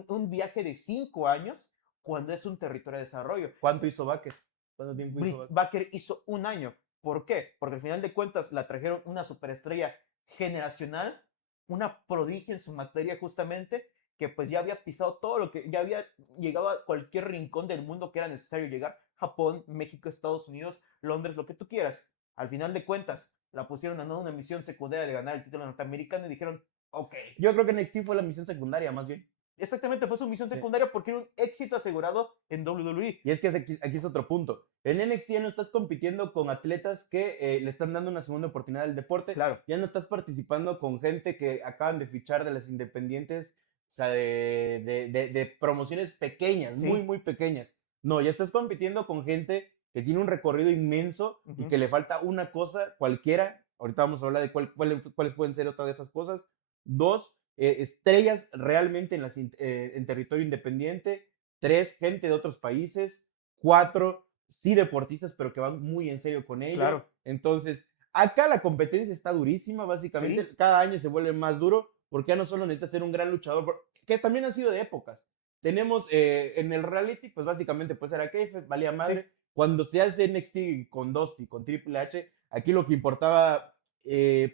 un viaje de 5 años cuando es un territorio de desarrollo. ¿Cuánto hizo Baker? ¿Cuánto tiempo hizo Baker hizo un año. ¿Por qué? Porque al final de cuentas la trajeron una superestrella generacional, una prodigio en su materia justamente, que pues ya había pisado todo lo que, ya había llegado a cualquier rincón del mundo que era necesario llegar, Japón, México, Estados Unidos, Londres, lo que tú quieras. Al final de cuentas, la pusieron a una misión secundaria de ganar el título norteamericano y dijeron, ok. Yo creo que NXT fue la misión secundaria, más bien. Exactamente, fue su misión secundaria porque era un éxito asegurado en WWE. Y es que aquí es otro punto. En NXT ya no estás compitiendo con atletas que le están dando una segunda oportunidad al deporte. Claro. Ya no estás participando con gente que acaban de fichar de las independientes, o sea, de promociones pequeñas, Sí. muy pequeñas. No, ya estás compitiendo con gente que tiene un recorrido inmenso y que le falta una cosa cualquiera. Ahorita vamos a hablar de cuáles pueden ser otras de esas cosas. 2, estrellas realmente en territorio independiente. 3, gente de otros países. 4, sí deportistas, pero que van muy en serio con ello. Claro. Entonces, acá la competencia está durísima, básicamente. Sí. Cada año se vuelve más duro, porque ya no solo necesitas ser un gran luchador, que también han sido de épocas. Tenemos en el reality, pues básicamente pues era kayfabe, valía madre. Sí. Cuando se hace NXT con Dusty, con Triple H, aquí lo que importaba,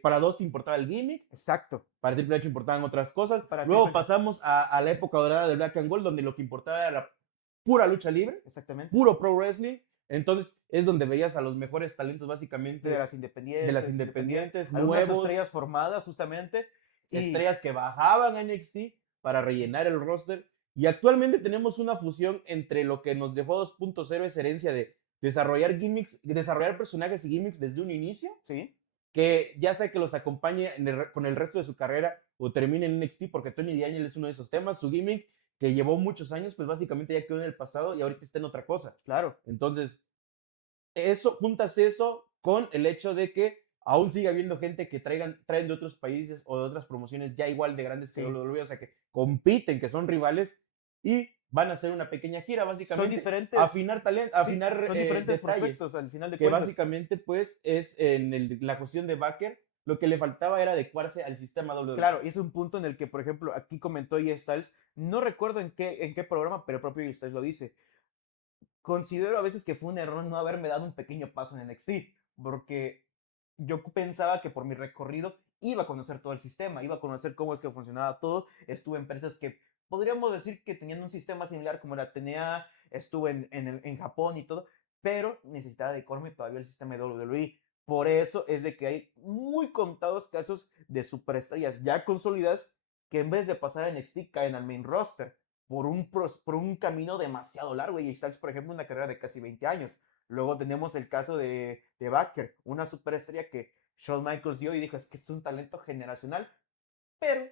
para Dusty importaba el gimmick. Exacto. Para Triple H importaban otras cosas. Luego pasamos a la época dorada de Black and Gold, donde lo que importaba era la pura lucha libre. Exactamente. Puro pro wrestling. Entonces es donde veías a los mejores talentos básicamente de las independientes. De las independientes, nuevos. nuevos. Estrellas formadas justamente. Estrellas que bajaban a NXT para rellenar el roster. Y actualmente tenemos una fusión entre lo que nos dejó 2.0, esa herencia de desarrollar gimmicks, desarrollar personajes y gimmicks desde un inicio. Sí. Que ya sea que los acompañe con el resto de su carrera o termine en NXT, porque Tony D'Angelo es uno de esos temas. Su gimmick, que llevó muchos años, pues básicamente ya quedó en el pasado y ahorita está en otra cosa. Claro. Entonces, juntas eso con el hecho de que aún sigue habiendo gente que traen de otros países o de otras promociones ya igual de grandes que Sí. WWE, o sea, que compiten, que son rivales y van a hacer una pequeña gira, Son básicamente, diferentes, afinar talento, sí, afinar son diferentes detalles, prospectos al final de que cuentas. básicamente, pues, es la cuestión de Baker, lo que le faltaba era adecuarse al sistema WWE. Claro, y es un punto en el que, por ejemplo, aquí comentó AJ Styles, no recuerdo en qué programa, pero el propio AJ Styles lo dice. Considero a veces que fue un error no haberme dado un pequeño paso en NXT, porque yo pensaba que por mi recorrido iba a conocer todo el sistema, iba a conocer cómo es que funcionaba todo. Estuve en empresas que podríamos decir que tenían un sistema similar como la TNA, estuve en Japón y todo, pero necesitaba adecuarme todavía al sistema de WWE. Por eso es de que hay muy contados casos de superestrellas ya consolidadas que en vez de pasar a NXT caen al main roster por un camino demasiado largo. Y Styles, por ejemplo, una carrera de casi 20 años. Luego tenemos el caso de Baker, una superestrella que Shawn Michaels dio y dijo, es que es un talento generacional, pero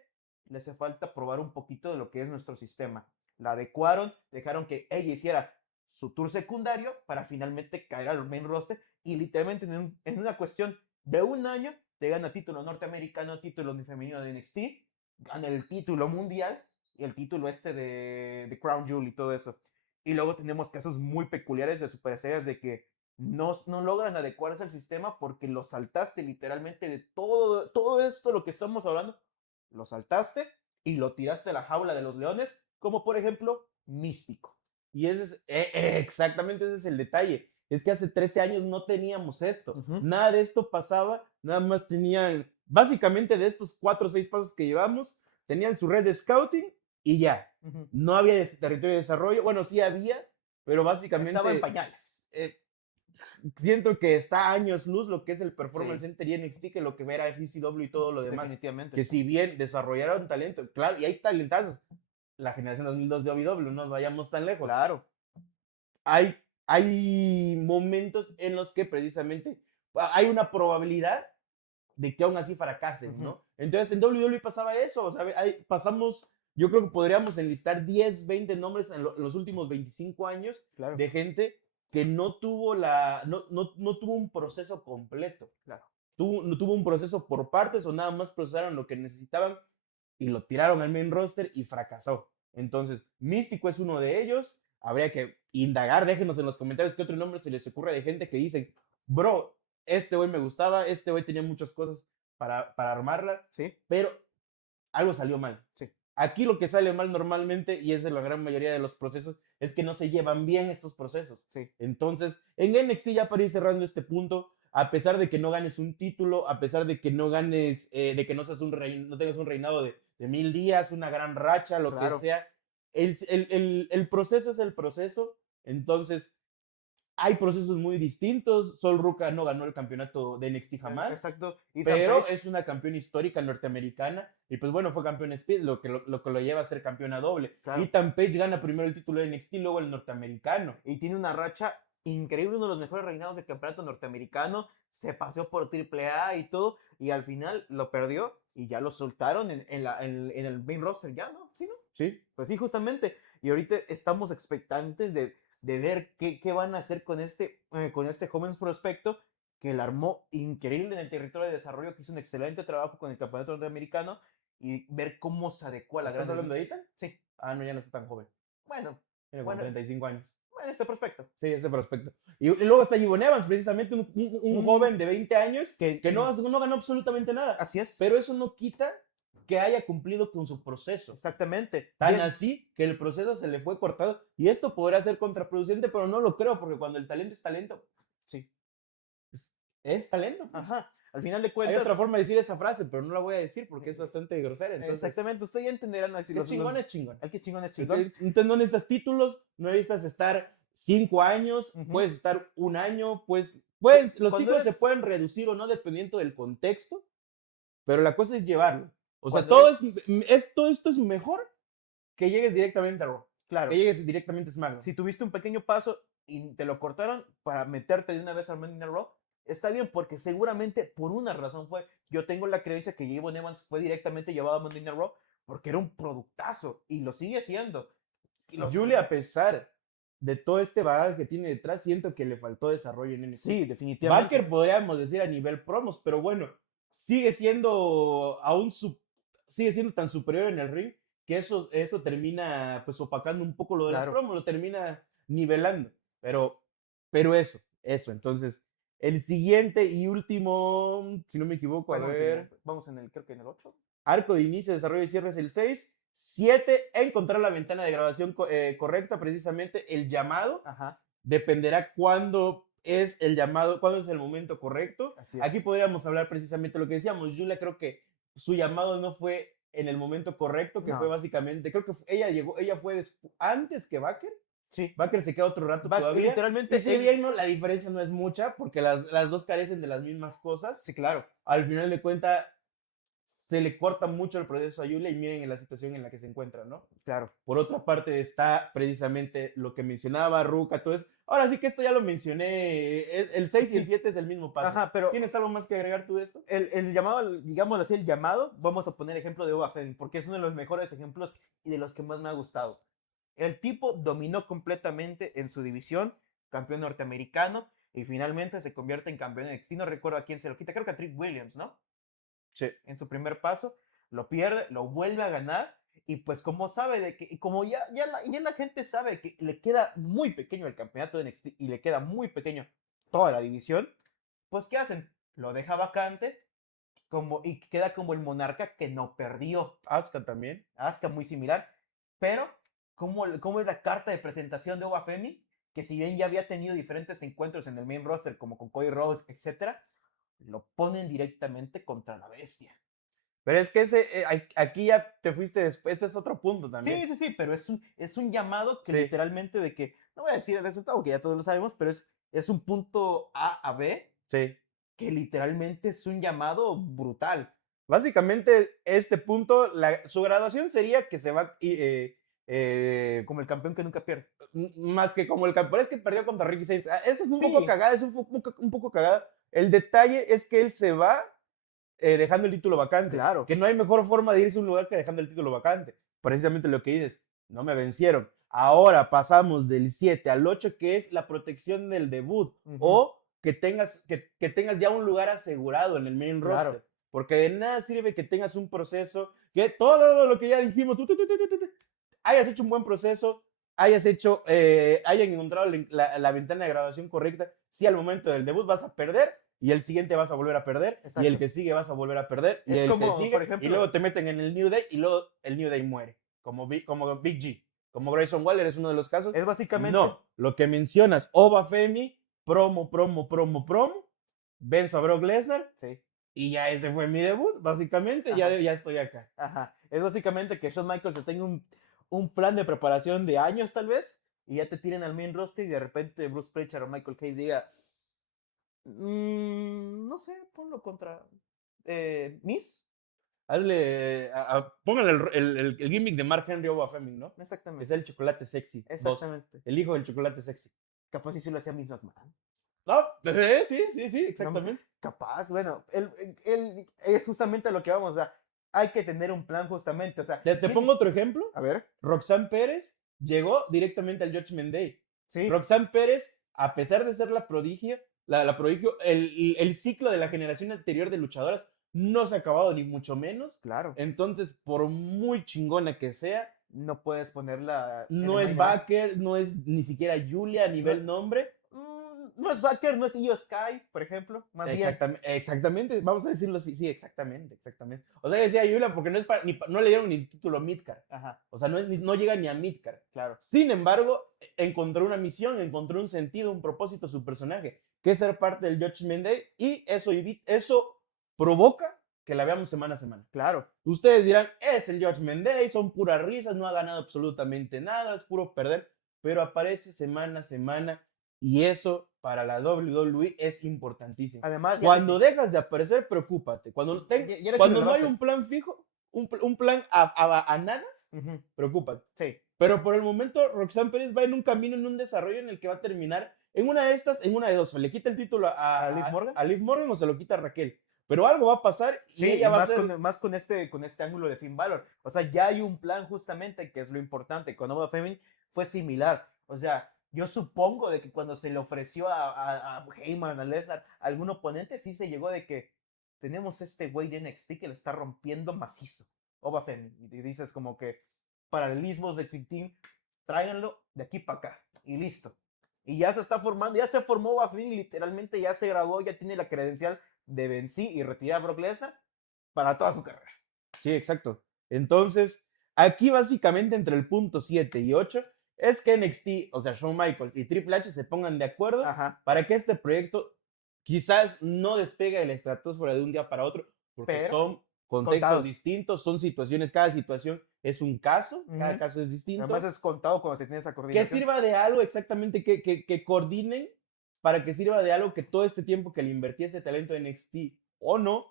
le hace falta probar un poquito de lo que es nuestro sistema. La adecuaron, dejaron que ella hiciera su tour secundario para finalmente caer al main roster y literalmente en una cuestión de un año te gana título norteamericano, título femenino de NXT, gana el título mundial y el título de Crown Jewel y todo eso. Y luego tenemos casos muy peculiares de superestrellas de que no logran adecuarse al sistema porque lo saltaste literalmente de todo esto, lo que estamos hablando, lo saltaste y lo tiraste a la jaula de los leones, como por ejemplo Místico. Y ese es, exactamente ese es el detalle. Es que hace 13 años no teníamos esto. Nada de esto pasaba, nada más tenían, básicamente de estos 4 o 6 pasos que llevamos, tenían su red de scouting y ya. No había territorio de desarrollo. Bueno, sí había, pero básicamente estaba en pañales. Siento que está a años luz lo que es el Performance Sí. Center y NXT que lo que era FCW y todo lo demás. Definitivamente. Que si bien desarrollaron talento, claro, y hay talentazos. La generación 2002 de OVW, no nos vayamos tan lejos. Claro. Hay momentos en los que precisamente hay una probabilidad de que aún así fracasen, ¿no? Entonces en WWE pasaba eso, o sea, pasamos, yo creo que podríamos enlistar 10, 20 nombres en los últimos 25 años Claro. de gente que no tuvo un proceso completo. Claro. No tuvo un proceso por partes o nada más procesaron lo que necesitaban y lo tiraron al main roster y fracasó. Entonces, Místico es uno de ellos. Habría que indagar, déjenos en los comentarios qué otro nombre se les ocurre de gente que dicen, bro, este güey me gustaba, este güey tenía muchas cosas para armarla, sí, pero algo salió mal. Sí. Aquí lo que sale mal normalmente, y es de la gran mayoría de los procesos, es que no se llevan bien estos procesos. Sí. Entonces, en NXT, ya para ir cerrando este punto, a pesar de que no ganes un título, a pesar de que no ganes, de que no seas no tengas un reinado de 1000 días, una gran racha, lo Claro. que sea, el proceso es el proceso. Entonces, hay procesos muy distintos. Sol Ruka no ganó el campeonato de NXT jamás. Exacto. Pero es una campeona histórica norteamericana. Y pues bueno, fue campeón Speed, lo que lo lleva a ser campeona doble. Claro. Ethan Page gana primero el título de NXT, luego el norteamericano. Y tiene una racha increíble, uno de los mejores reinados del campeonato norteamericano. Se paseó por AAA y todo. Y al final lo perdió y ya lo soltaron en el main roster. Ya, ¿no? ¿Sí, no? Sí. Pues sí, justamente. Y ahorita estamos expectantes de ver qué van a hacer con este joven prospecto que la armó increíble en el territorio de desarrollo, que hizo un excelente trabajo con el campeonato norteamericano y ver cómo se adecua a la ¿Estás hablando de Ethan? Sí. Ah, no, ya no está tan joven. Bueno. Tiene como 35 años. Bueno, este prospecto. Sí, ese prospecto. Y luego está Gibbon Evans, precisamente un joven de 20 años que no ganó absolutamente nada. Así es. Pero eso no quita que haya cumplido con su proceso. Exactamente. Tan así que el proceso se le fue cortado. Y esto podría ser contraproducente, pero no lo creo, porque cuando el talento es talento, sí, es talento. Ajá. Al final de cuentas. Hay otra forma de decir esa frase, pero no la voy a decir porque es bastante grosera. Entonces, exactamente, ustedes ya entenderán. El chingón es chingón. El que chingón es chingón. Entonces no necesitas títulos, no necesitas estar 5 años, puedes estar un año, pues los títulos se pueden reducir o no dependiendo del contexto, pero la cosa es llevarlo. O sea, todo esto es mejor que llegues directamente a Raw. Claro. Que llegues directamente a SmackDown. Si tuviste un pequeño paso y te lo cortaron para meterte de una vez al Monday Night Raw, está bien, porque seguramente por una razón fue. Yo tengo la creencia que Gibbon Evans fue directamente llevado a Monday Night Raw porque era un productazo y lo sigue siendo. Julia, a pesar de todo este bagaje que tiene detrás, siento que le faltó desarrollo en NXT. Sí, definitivamente. Baker podríamos decir a nivel promos, pero bueno, sigue siendo sigue siendo tan superior en el ring que eso termina pues opacando un poco lo de las Claro. promos, lo termina nivelando. Pero eso. Entonces, el siguiente y último, si no me equivoco, a ver, Vamos en el, creo que en el 8. arco de inicio, desarrollo y cierre es el 6. 7, encontrar la ventana de grabación correcta, precisamente el llamado. Ajá, Dependerá cuándo es el llamado, cuándo es el momento correcto. así es. Aquí podríamos hablar precisamente lo que decíamos. Julia, creo que su llamado no fue en el momento correcto, que No. fue básicamente, creo que ella fue antes que Baker. Sí. Baker se queda otro rato todavía. Literalmente. Y si bien no, la diferencia no es mucha, porque las dos carecen de las mismas cosas. Sí, claro. Al final de cuentas, se le corta mucho el proceso a Julia y miren en la situación en la que se encuentra, ¿no? Claro. Por otra parte está precisamente lo que mencionaba Ruka, todo eso. Ahora sí que esto ya lo mencioné, el 6 y el 7 es el mismo paso. Ajá, pero ¿Tienes algo más que agregar tú de esto? el llamado, digámoslo así, el llamado, vamos a poner ejemplo de Boba Fett, porque es uno de los mejores ejemplos y de los que más me ha gustado. El tipo dominó completamente en su división, campeón norteamericano, y finalmente se convierte en campeón de NXT. No recuerdo a quién se lo quita, creo que a Trick Williams, ¿no? Sí. En su primer paso, lo pierde, lo vuelve a ganar, y pues como sabe de que, como ya la gente sabe que le queda muy pequeño el campeonato de NXT y le queda muy pequeño toda la división, pues ¿qué hacen? Lo deja vacante y queda como el monarca que no perdió. Asuka también. Asuka muy similar, pero ¿cómo es la carta de presentación de Boba Fett? Que si bien ya había tenido diferentes encuentros en el main roster, como con Cody Rhodes, etcétera, lo ponen directamente contra la bestia. Pero es que aquí ya te fuiste después, este es otro punto también. Sí, pero es un llamado que Sí. literalmente de que, no voy a decir el resultado, que ya todos lo sabemos, pero es un punto A a B, Sí. que literalmente es un llamado brutal. Básicamente, este punto, su graduación sería que se va Como el campeón que nunca pierde. más que como el campeón, es que perdió contra Ricky Sainz. Eso es un Sí. poco cagada, un poco cagada. El detalle es que él se va dejando el título vacante. Claro. Que no hay mejor forma de irse a un lugar que dejando el título vacante. Precisamente lo que dices, no me vencieron. Ahora pasamos del 7 al 8, que es la protección del debut. O que tengas ya un lugar asegurado en el main roster. Porque de nada sirve que tengas un proceso, que todo lo que ya dijimos, hayas hecho un buen proceso, hayan encontrado la ventana de graduación correcta. Si al momento del debut vas a perder, y el siguiente vas a volver a perder, Exacto. y el que sigue vas a volver a perder, y el que sigue, por ejemplo, y luego te meten en el New Day, y luego el New Day muere, como Big G, como Grayson Waller es uno de los casos. Es básicamente... No, lo que mencionas, Boba Fett, promo, venzo a Brock Lesnar, sí. Y ya ese fue mi debut, básicamente, ya estoy acá. Ajá, es básicamente que Shawn Michaels tenga un plan de preparación de años tal vez, y ya te tiren al main roster y de repente Bruce Pritchard o Michael Case diga, no sé, ponlo contra Miz. Hazle, póngale el gimmick de Mark Henry Boba Fett, ¿no? Exactamente. Es el chocolate sexy. Exactamente. El hijo del chocolate sexy. Capaz si sí lo hacía Vince McMahon. No, sí, exactamente. No, capaz, bueno, él es justamente lo que vamos, o sea, hay que tener un plan justamente, o sea. Te pongo otro ejemplo. A ver. Roxanne Pérez llegó directamente al Judgment Day. Sí. Roxanne Pérez, a pesar de ser la prodigio, el ciclo de la generación anterior de luchadoras no se ha acabado, ni mucho menos. Claro. Entonces, por muy chingona que sea, no puedes ponerla. No es Baker, no es ni siquiera Julia a nivel nombre. No es Baker, no es Io Sky, por ejemplo. Más exactamente, vamos a decirlo así, sí, exactamente. O sea, decía Julia porque no le dieron ni título Midcard. Ajá. O sea, no llega ni a Midcard. Claro. Sin embargo, encontró una misión, encontró un sentido, un propósito a su personaje, que es ser parte del Judgment Day, y eso provoca que la veamos semana a semana. Claro. Ustedes dirán, es el Judgment Day, son puras risas, no ha ganado absolutamente nada, es puro perder, pero aparece semana a semana y eso para la WWE es importantísimo. Además, cuando dejas de aparecer, preocúpate. Cuando no hay un plan fijo, un plan a nada, preocúpate. Sí. Pero por el momento, Roxanne Pérez va en un camino, en un desarrollo en el que va a terminar en una de dos. O le quita el título a Liv Morgan o se lo quita a Raquel. Pero algo va a pasar y ella va a ser... más con este ángulo de Finn Balor. O sea, ya hay un plan justamente, que es lo importante. Con Boba Fett fue similar. O sea, yo supongo de que cuando se le ofreció a Heyman, a Lesnar, a algún oponente, sí se llegó de que tenemos este güey de NXT que le está rompiendo macizo. Oba Femi. Y dices como que paralelismos de Tag Team, tráiganlo de aquí para acá. Y listo. Y ya se está formando, ya se formó Oba Femi, literalmente ya se graduó, ya tiene la credencial de vencí y retirar a Brock Lesnar para toda su carrera. Sí, exacto. Entonces, aquí básicamente entre el punto 7 y 8 es que NXT, o sea, Shawn Michaels y Triple H se pongan de acuerdo Ajá. para que este proyecto quizás no despegue de la estratosfera de un día para otro, porque Pero son contextos contados. distintos, son situaciones, cada situación es un caso, cada Ujú. caso es Además distinto. es contado cuando se tiene esa Que coordinación. sirva de algo exactamente, que coordinen para que sirva de algo que todo este tiempo que le invertí a este talento en NXT o no,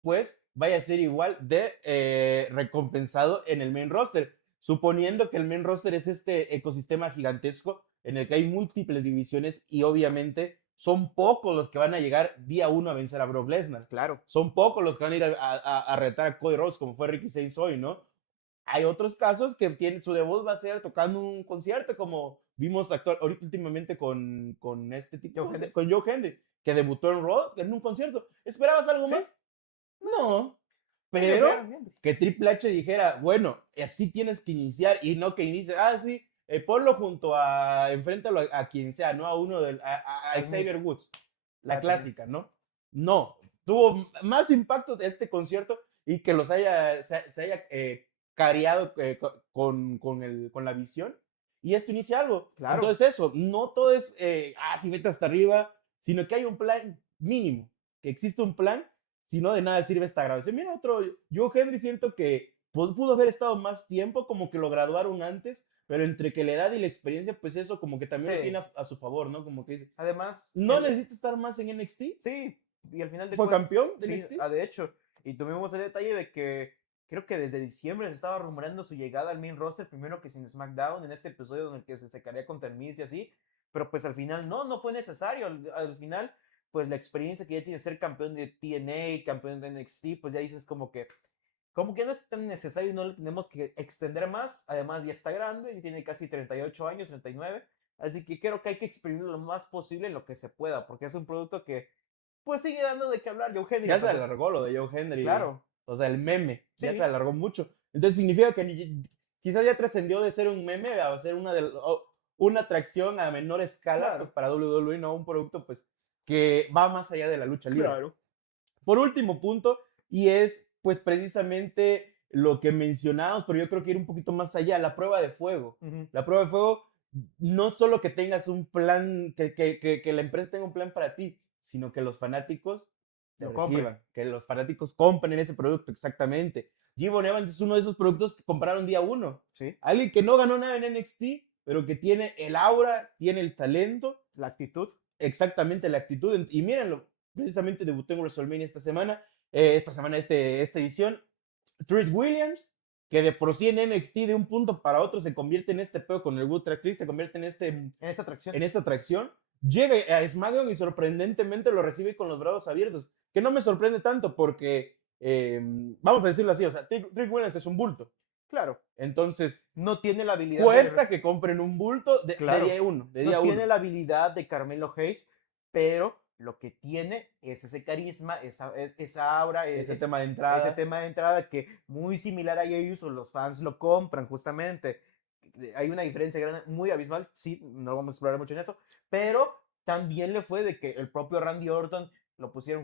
pues vaya a ser igual de recompensado en el main roster. Suponiendo que el main roster es este ecosistema gigantesco en el que hay múltiples divisiones y obviamente son pocos los que van a llegar día uno a vencer a Brock Lesnar. Claro. Son pocos los que van a ir a retar a Cody Rhodes, como fue Ricky Sainz hoy, ¿no? Hay otros casos que su debut va a ser tocando un concierto, como vimos actuar últimamente con este tipo, Joe Hendry. con Joe Hendry, que debutó en Raw en un concierto. ¿Esperabas algo Sí. más? No, Yo creo, pero que Triple H dijera, bueno, así tienes que iniciar y no que inicie, sí, ponlo junto enfréntalo a quien sea, no a uno a Xavier Woods, la clásica, ¿no? No, tuvo más impacto de este concierto y que se haya careado con la visión y esto inicia algo. Claro. Entonces eso, no todo es, sí, vete hasta arriba, sino que hay un plan mínimo, que existe un plan, si no de nada sirve esta grabación. Mira, Joe Henry siento que pudo haber estado más tiempo, como que lo graduaron antes, pero entre que la edad y la experiencia, pues eso como que también lo Sí. tiene a su favor, ¿no? Como que dice, Además, no necesita estar más en NXT, sí, y al final de fue cuentas, campeón de sí, NXT. de hecho, y tuvimos el detalle de que creo que desde diciembre se estaba rumorando su llegada al main roster, primero que sin SmackDown, en este episodio en el que se secaría contra el Miz y así, pero pues al final no fue necesario, al final, pues la experiencia que ya tiene ser campeón de TNA, campeón de NXT, pues ya dices como que no es tan necesario y no le tenemos que extender más. Además, ya está grande y tiene casi 38 años, 39. Así que creo que hay que exprimirlo lo más posible en lo que se pueda, porque es un producto que pues sigue dando de qué hablar. Joe Henry. Ya se alargó lo de Joe Henry, Claro. o sea, el meme, ya se Sí. alargó mucho. Entonces significa que quizás ya trascendió de ser un meme a ser una atracción a menor escala, pues Claro. para WWE, no un producto pues que va más allá de la lucha libre. Claro. Por último punto, y es pues precisamente lo que mencionamos, pero yo creo que ir un poquito más allá, la prueba de fuego. La prueba de fuego, no solo que tengas un plan, que la empresa tenga un plan para ti, sino que los fanáticos te Lo reciban, compren. que los fanáticos compren ese producto, exactamente. Gibbon Evans es uno de esos productos que compraron día uno. Sí. Alguien que no ganó nada en NXT, pero que tiene el aura, tiene el talento. La actitud. Exactamente, la actitud. Y mírenlo, precisamente debutó en WrestleMania esta semana, esta edición. Trick Williams, que de por sí en NXT de un punto para otro se convierte en este peo con el Good Track, se convierte en esta atracción. Llega a SmackDown y sorprendentemente lo recibe con los brazos abiertos, que no me sorprende tanto porque, vamos a decirlo así, o sea, Trick Williams es un bulto. Claro. Entonces, no tiene la habilidad. Cuesta que compren un bulto de día uno. No tiene la habilidad de Carmelo Hayes, pero lo que tiene es ese carisma, esa aura, ese tema de entrada. Ese tema de entrada que muy similar a ellos, los fans lo compran justamente. Hay una diferencia grande, muy abismal, sí, no vamos a explorar mucho en eso, pero también le fue de que el propio Randy Orton lo pusieron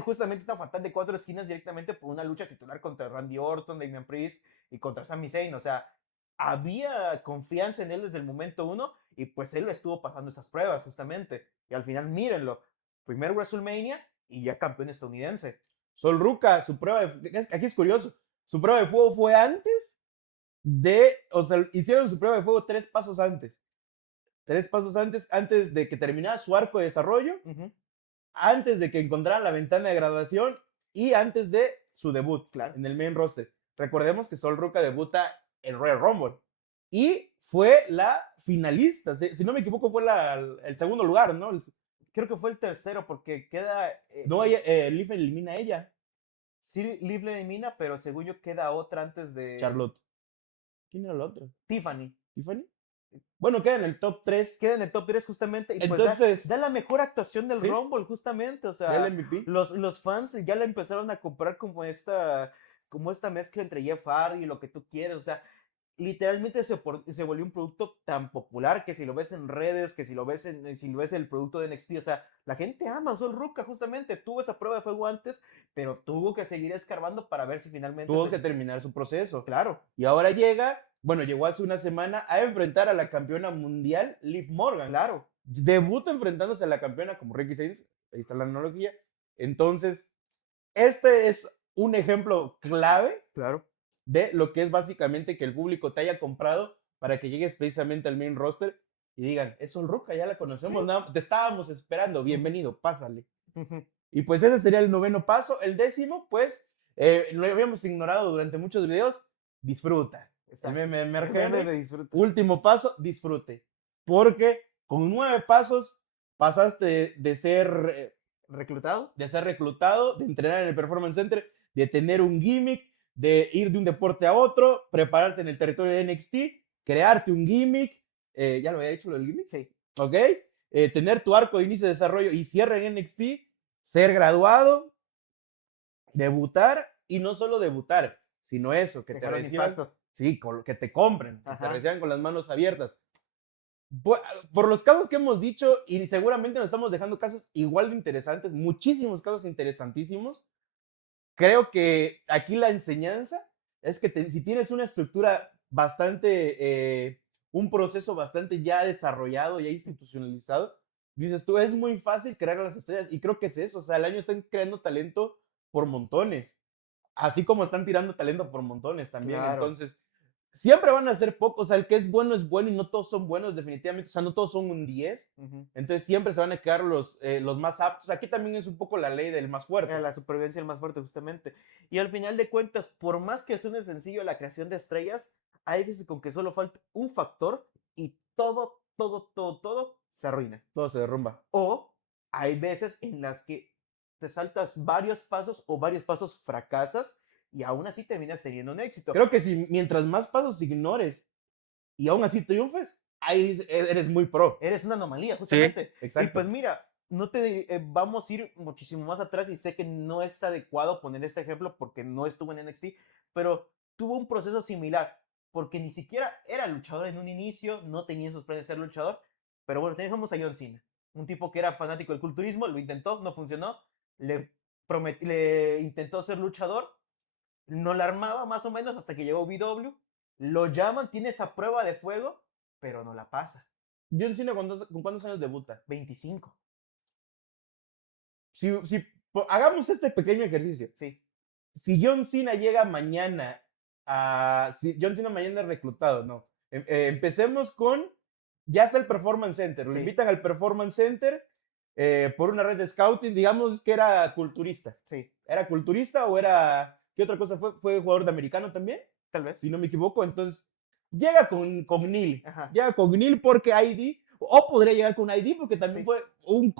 justamente una fatal de 4 esquinas directamente por una lucha titular contra Randy Orton, Damian Priest y contra Sami Zayn. O sea, había confianza en él desde el momento uno y pues él lo estuvo pasando esas pruebas justamente. Y al final, mírenlo, primer WrestleMania y ya campeón estadounidense. Sol Ruca, su prueba aquí es curioso, su prueba de fuego fue o sea, hicieron su prueba de fuego 3 pasos antes. 3 pasos antes de que terminara su arco de desarrollo, antes de que encontrara la ventana de graduación y antes de su debut en el main roster. Recordemos que Sol Ruca debuta en Royal Rumble y fue la finalista, si no me equivoco fue el segundo lugar, ¿no? Creo que fue el tercero porque queda... no, Liv elimina a ella. Sí, Liv la elimina, pero según yo queda otra antes de... Charlotte. ¿Quién era la otra? Tiffany. ¿Tiffany? Bueno, queda en el top 3. Queda en el top 3 justamente y pues da Entonces, la mejor actuación del sí, Rumble justamente, o el sea, MVP. los fans ya la empezaron a comprar como esta mezcla entre Jeff Hardy y lo que tú quieres, o sea, literalmente se volvió un producto tan popular que si lo ves en redes, que si lo ves el producto de NXT, o sea, la gente ama a Sol Ruca justamente, tuvo esa prueba de fuego antes, pero tuvo que seguir escarbando para ver si finalmente Tuvo que terminar su proceso. claro, Y ahora llegó hace una semana a enfrentar a la campeona mundial, Liv Morgan. claro, Debuta enfrentándose a la campeona como Ricky Sainz. Ahí está la analogía. Entonces, este es un ejemplo clave claro. de lo que es básicamente que el público te haya comprado para que llegues precisamente al main roster y digan, es Sol Ruca, ya la Sí. conocemos, te estábamos esperando, Ujú, bienvenido, pásale. ujú. Y pues ese sería el 9º paso. El 10º, pues, lo habíamos ignorado durante muchos videos, disfruta. El Exacto. meme de Mark El meme Henry, de disfruta. último paso, disfrute. Porque con 9 pasos pasaste ¿Reclutado? de ser reclutado, de entrenar en el Performance Center, de tener un gimmick, de ir de un deporte a otro, prepararte en el territorio de NXT, crearte un gimmick, ya lo había dicho lo del gimmick, Sí. ¿ok? Tener tu arco de inicio de desarrollo y cierre en NXT, ser graduado, debutar y no solo debutar, sino eso, que te Dejaron reciban, impacto. sí, que te compren, que te Ajá. reciban con las manos abiertas. Por los casos que hemos dicho, y seguramente nos estamos dejando casos igual de interesantes, muchísimos casos interesantísimos, creo que aquí la enseñanza es que si tienes una estructura un proceso bastante ya desarrollado, ya institucionalizado, dices tú, es muy fácil crear las estrellas. Y creo que es eso, o sea, el año están creando talento por montones, así como están tirando talento por montones también. Claro. Entonces, siempre van a ser pocos, o sea, el que es bueno y no todos son buenos, definitivamente, o sea, no todos son un 10. Ujú. Entonces siempre se van a quedar los más aptos. Aquí también es un poco la ley del más fuerte. La supervivencia el más fuerte, justamente. Y al final de cuentas, por más que suene sencillo la creación de estrellas, hay veces con que solo falta un factor y todo se arruina. Todo se derrumba. O hay veces en las que te saltas varios pasos o varios pasos fracasas y aún así terminas teniendo un éxito. Creo que si mientras más pasos ignores y aún así triunfes, ahí eres muy pro. Eres una anomalía, Sí, justamente. Y exacto. pues mira, vamos a ir muchísimo más atrás y sé que no es adecuado poner este ejemplo porque no estuvo en NXT, pero tuvo un proceso similar, porque ni siquiera era luchador en un inicio, no tenía sus planes de ser luchador, pero bueno, teníamos a John Cena, un tipo que era fanático del culturismo, lo intentó, no funcionó, le intentó ser luchador, no la armaba más o menos hasta que llegó BW, lo llaman, tiene esa prueba de fuego, pero no la pasa. John Cena, ¿con cuántos años debuta? 25. Hagamos este pequeño ejercicio. Sí, Si John Cena llega mañana si John Cena mañana es reclutado, no. Empecemos con, ya está el Performance Center, lo sí, invitan al Performance Center por una red de scouting, digamos que era culturista. sí, ¿Era culturista qué otra cosa fue? ¿Fue jugador de americano también? tal vez. Si no me equivoco, entonces con Neil. Ajá, Llega con Neil porque ID, o podría llegar con ID porque también sí, fue un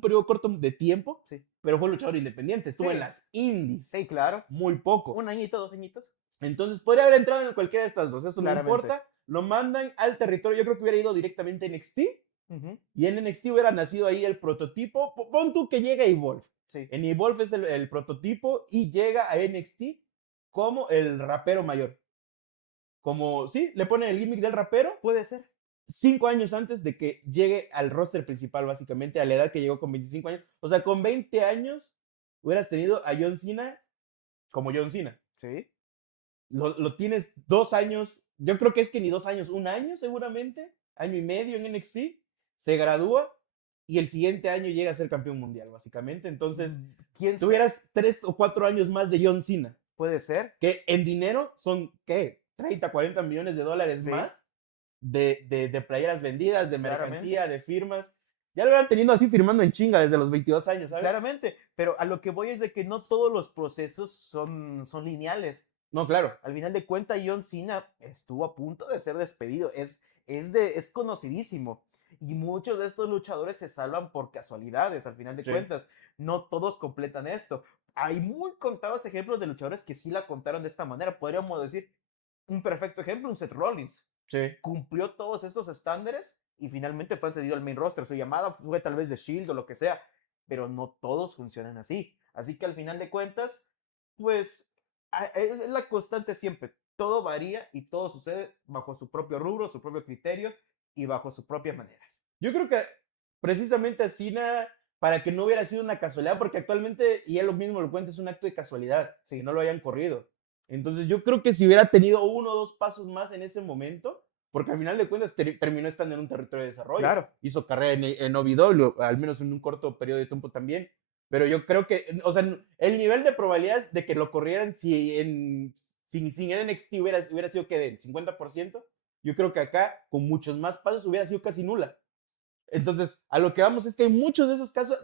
periodo corto de tiempo, sí, pero fue luchador independiente, estuvo en sí, las indies, sí, claro. muy poco. Un añito, 2 añitos, Entonces podría haber entrado en cualquiera de estas dos, eso no claramente. importa, lo mandan al territorio, yo creo que hubiera ido directamente a NXT, Ujú, y en NXT hubiera nacido ahí el prototipo, pon tú que llega Evolve, sí, en Evolve es el prototipo y llega a NXT como el rapero mayor. Como, sí, le ponen el gimmick del rapero puede ser. 5 años antes de que llegue al roster principal, básicamente, a la edad que llegó con 25 años. O sea, con 20 años hubieras tenido a John Cena como John Cena. Sí. Lo tienes 2 años, yo creo que es que ni 2 años, un año seguramente, año y medio en NXT, se gradúa y el siguiente año llega a ser campeón mundial, básicamente. Entonces, ¿Quién tuvieras 3 o 4 años más de John Cena, puede ser? que en dinero son, ¿qué? 30, 40 millones de dólares Sí, más de playeras vendidas, de claramente. mercancía, de firmas. Ya lo van teniendo así firmando en chinga desde los 22 años, ¿sabes? Claramente, pero a lo que voy es de que no todos los procesos son lineales. No, claro. Al final de cuentas, John Cena estuvo a punto de ser despedido. Es conocidísimo. Y muchos de estos luchadores se salvan por casualidades, al final de Sí. cuentas. No todos completan esto. Hay muy contados ejemplos de luchadores que sí la contaron de esta manera. Podríamos decir un perfecto ejemplo, un Seth Rollins. Sí. cumplió todos estos estándares y finalmente fue cedido al main roster. Su llamada fue tal vez de Shield o lo que sea, pero no todos funcionan así. Así que al final de cuentas, pues es la constante siempre. Todo varía y todo sucede bajo su propio rubro, su propio criterio y bajo su propia manera. Yo creo que precisamente Cena, para que no hubiera sido una casualidad, porque actualmente, y él lo mismo lo cuenta, es un acto de casualidad, Sí. que no lo hayan corrido. Entonces yo creo que si hubiera tenido 1 o 2 pasos más en ese momento, porque al final de cuentas terminó estando en un territorio de desarrollo, Claro. hizo carrera en OVW, al menos en un corto periodo de tiempo también, pero yo creo que, o sea, el nivel de probabilidades de que lo corrieran sin NXT hubiera sido que del 50%, yo creo que acá, con muchos más pasos, hubiera sido casi nula. Entonces, a lo que vamos es que en muchos de esos casos,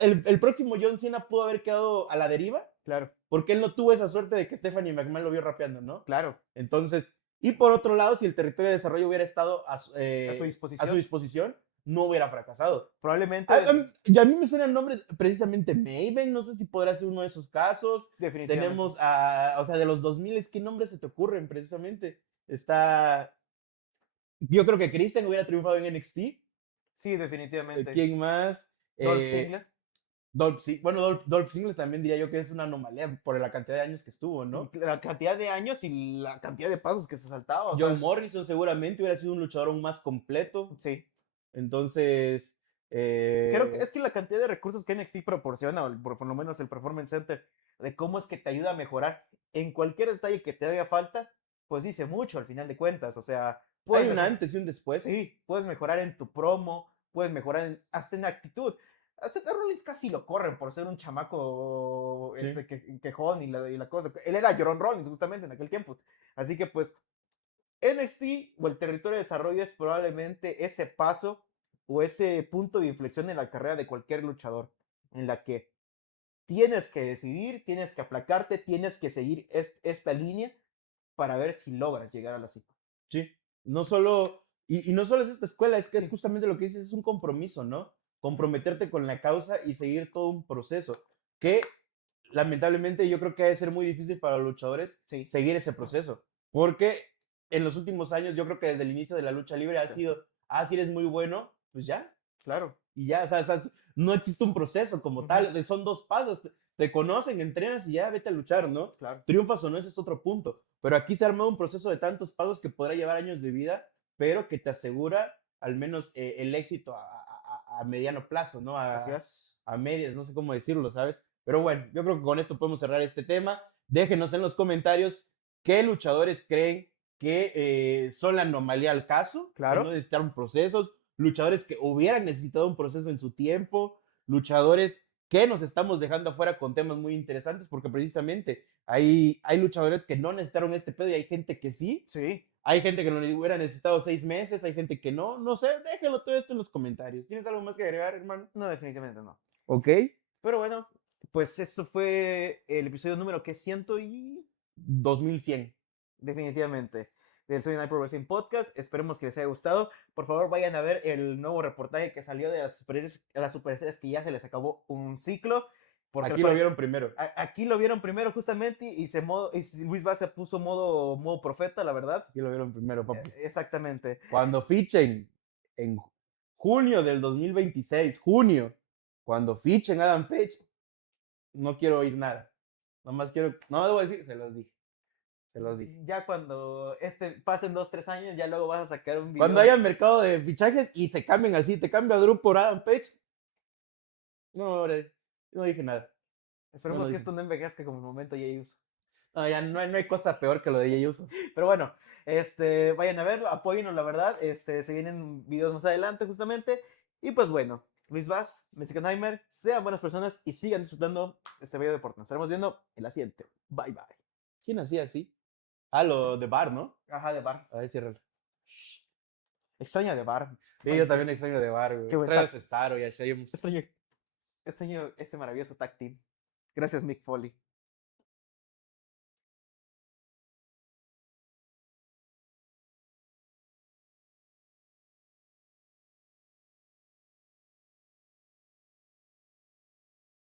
el próximo John Cena pudo haber quedado a la deriva, Claro, porque él no tuvo esa suerte de que Stephanie McMahon lo vio rapeando, ¿no? claro. Entonces, y por otro lado, si el territorio de desarrollo hubiera estado A su a su disposición, no hubiera fracasado. Probablemente, Y a mí me suenan nombres, precisamente Maven, no sé si podrá ser uno de esos casos. definitivamente. Tenemos o sea, de los 2000, ¿qué nombres se te ocurren precisamente? Yo creo que Christian hubiera triunfado en NXT. Sí, definitivamente. ¿Quién más? Dolph Ziggler. Dolph Ziggler también diría yo que es una anomalía por la cantidad de años que estuvo, ¿no? La cantidad de años y la cantidad de pasos que se saltaba. O John sea, Morrison seguramente hubiera sido un luchador aún más completo. sí. Entonces, Creo que es que la cantidad de recursos que NXT proporciona, o por lo menos el Performance Center, de cómo es que te ayuda a mejorar en cualquier detalle que te haga falta, pues dice mucho al final de cuentas. O sea, puedes hay un mejorar. antes y un después. Sí, puedes mejorar en tu promo, puedes mejorar hasta en actitud. A Seth Rollins casi lo corren por ser un chamaco Sí. quejón y la cosa. Él era Jerome Rollins justamente en aquel tiempo. Así que pues NXT o el territorio de desarrollo es probablemente ese paso o ese punto de inflexión en la carrera de cualquier luchador, en la que tienes que decidir, tienes que aplacarte, tienes que seguir esta línea para ver si logras llegar a la cima. Sí. No solo, y no solo es esta escuela, es que es Sí. justamente lo que dices, es un compromiso, ¿no? Comprometerte con la causa y seguir todo un proceso. Que lamentablemente yo creo que debe ser muy difícil para los luchadores Sí. seguir ese proceso. Porque en los últimos años, yo creo que desde el inicio de la lucha libre ha Sí. sido, si eres muy bueno, pues ya. Claro. Y ya, o sea, no existe un proceso como tal, son 2 pasos. Te conocen, entrenas y ya vete a luchar, ¿no? Claro. Triunfas o no, ese es otro punto. Pero aquí se ha armado un proceso de tantos pasos que podrá llevar años de vida, pero que te asegura al menos el éxito a mediano plazo, ¿no? Así es. A medias, no sé cómo decirlo, ¿sabes? Pero bueno, yo creo que con esto podemos cerrar este tema. Déjenos en los comentarios qué luchadores creen que son la anomalía al caso, Claro. que no necesitaron procesos, luchadores que hubieran necesitado un proceso en su tiempo, luchadores que nos estamos dejando afuera con temas muy interesantes, porque precisamente hay luchadores que no necesitaron este pedo y hay gente que sí. Sí. Hay gente que lo hubiera necesitado 6 meses, hay gente que no, no sé, déjenlo todo esto en los comentarios. ¿Tienes algo más que agregar, hermano? No, definitivamente no. Ok. Pero bueno, pues eso fue el episodio número que 100 y 2100. definitivamente del Sunday Night Pro Wrestling Podcast. Esperemos que les haya gustado. Por favor, vayan a ver el nuevo reportaje que salió de las superestrellas que ya se les acabó un ciclo. Porque Aquí lo vieron primero. Aquí lo vieron primero justamente y Luis Vaz se puso modo profeta, la verdad. Aquí lo vieron primero, papi. Exactamente. Cuando fichen en junio del 2026, cuando fichen Adam Page, no quiero oír nada. Nomás quiero, no debo decir, se los dije. Se los dije. Ya cuando pasen 2-3 años, ya luego vas a sacar un video. Cuando haya mercado de fichajes y se cambien así, te cambia Drew por Adam Page. No dije nada. Esperemos No que dije. esto no envejezca como el momento Jey Uso. No, ya no hay cosa peor que lo de Jey Uso. Pero bueno, vayan a verlo, apóyennos, la verdad. Se vienen videos más adelante, justamente. Y pues bueno, Luis Vaz, Mexicanheimer, sean buenas personas y sigan disfrutando este video deporte. Nos estaremos viendo en la siguiente. Bye bye. ¿Quién hacía así? Lo de Bar, ¿no? Ajá, de bar. A ver, ciérralo. Extraña de bar. Sí, yo también extraño de Bar, güey. Qué buen Extraño a tag. Cesaro y a Sheamus. Extraño ese maravilloso tag team. Gracias, Mick Foley.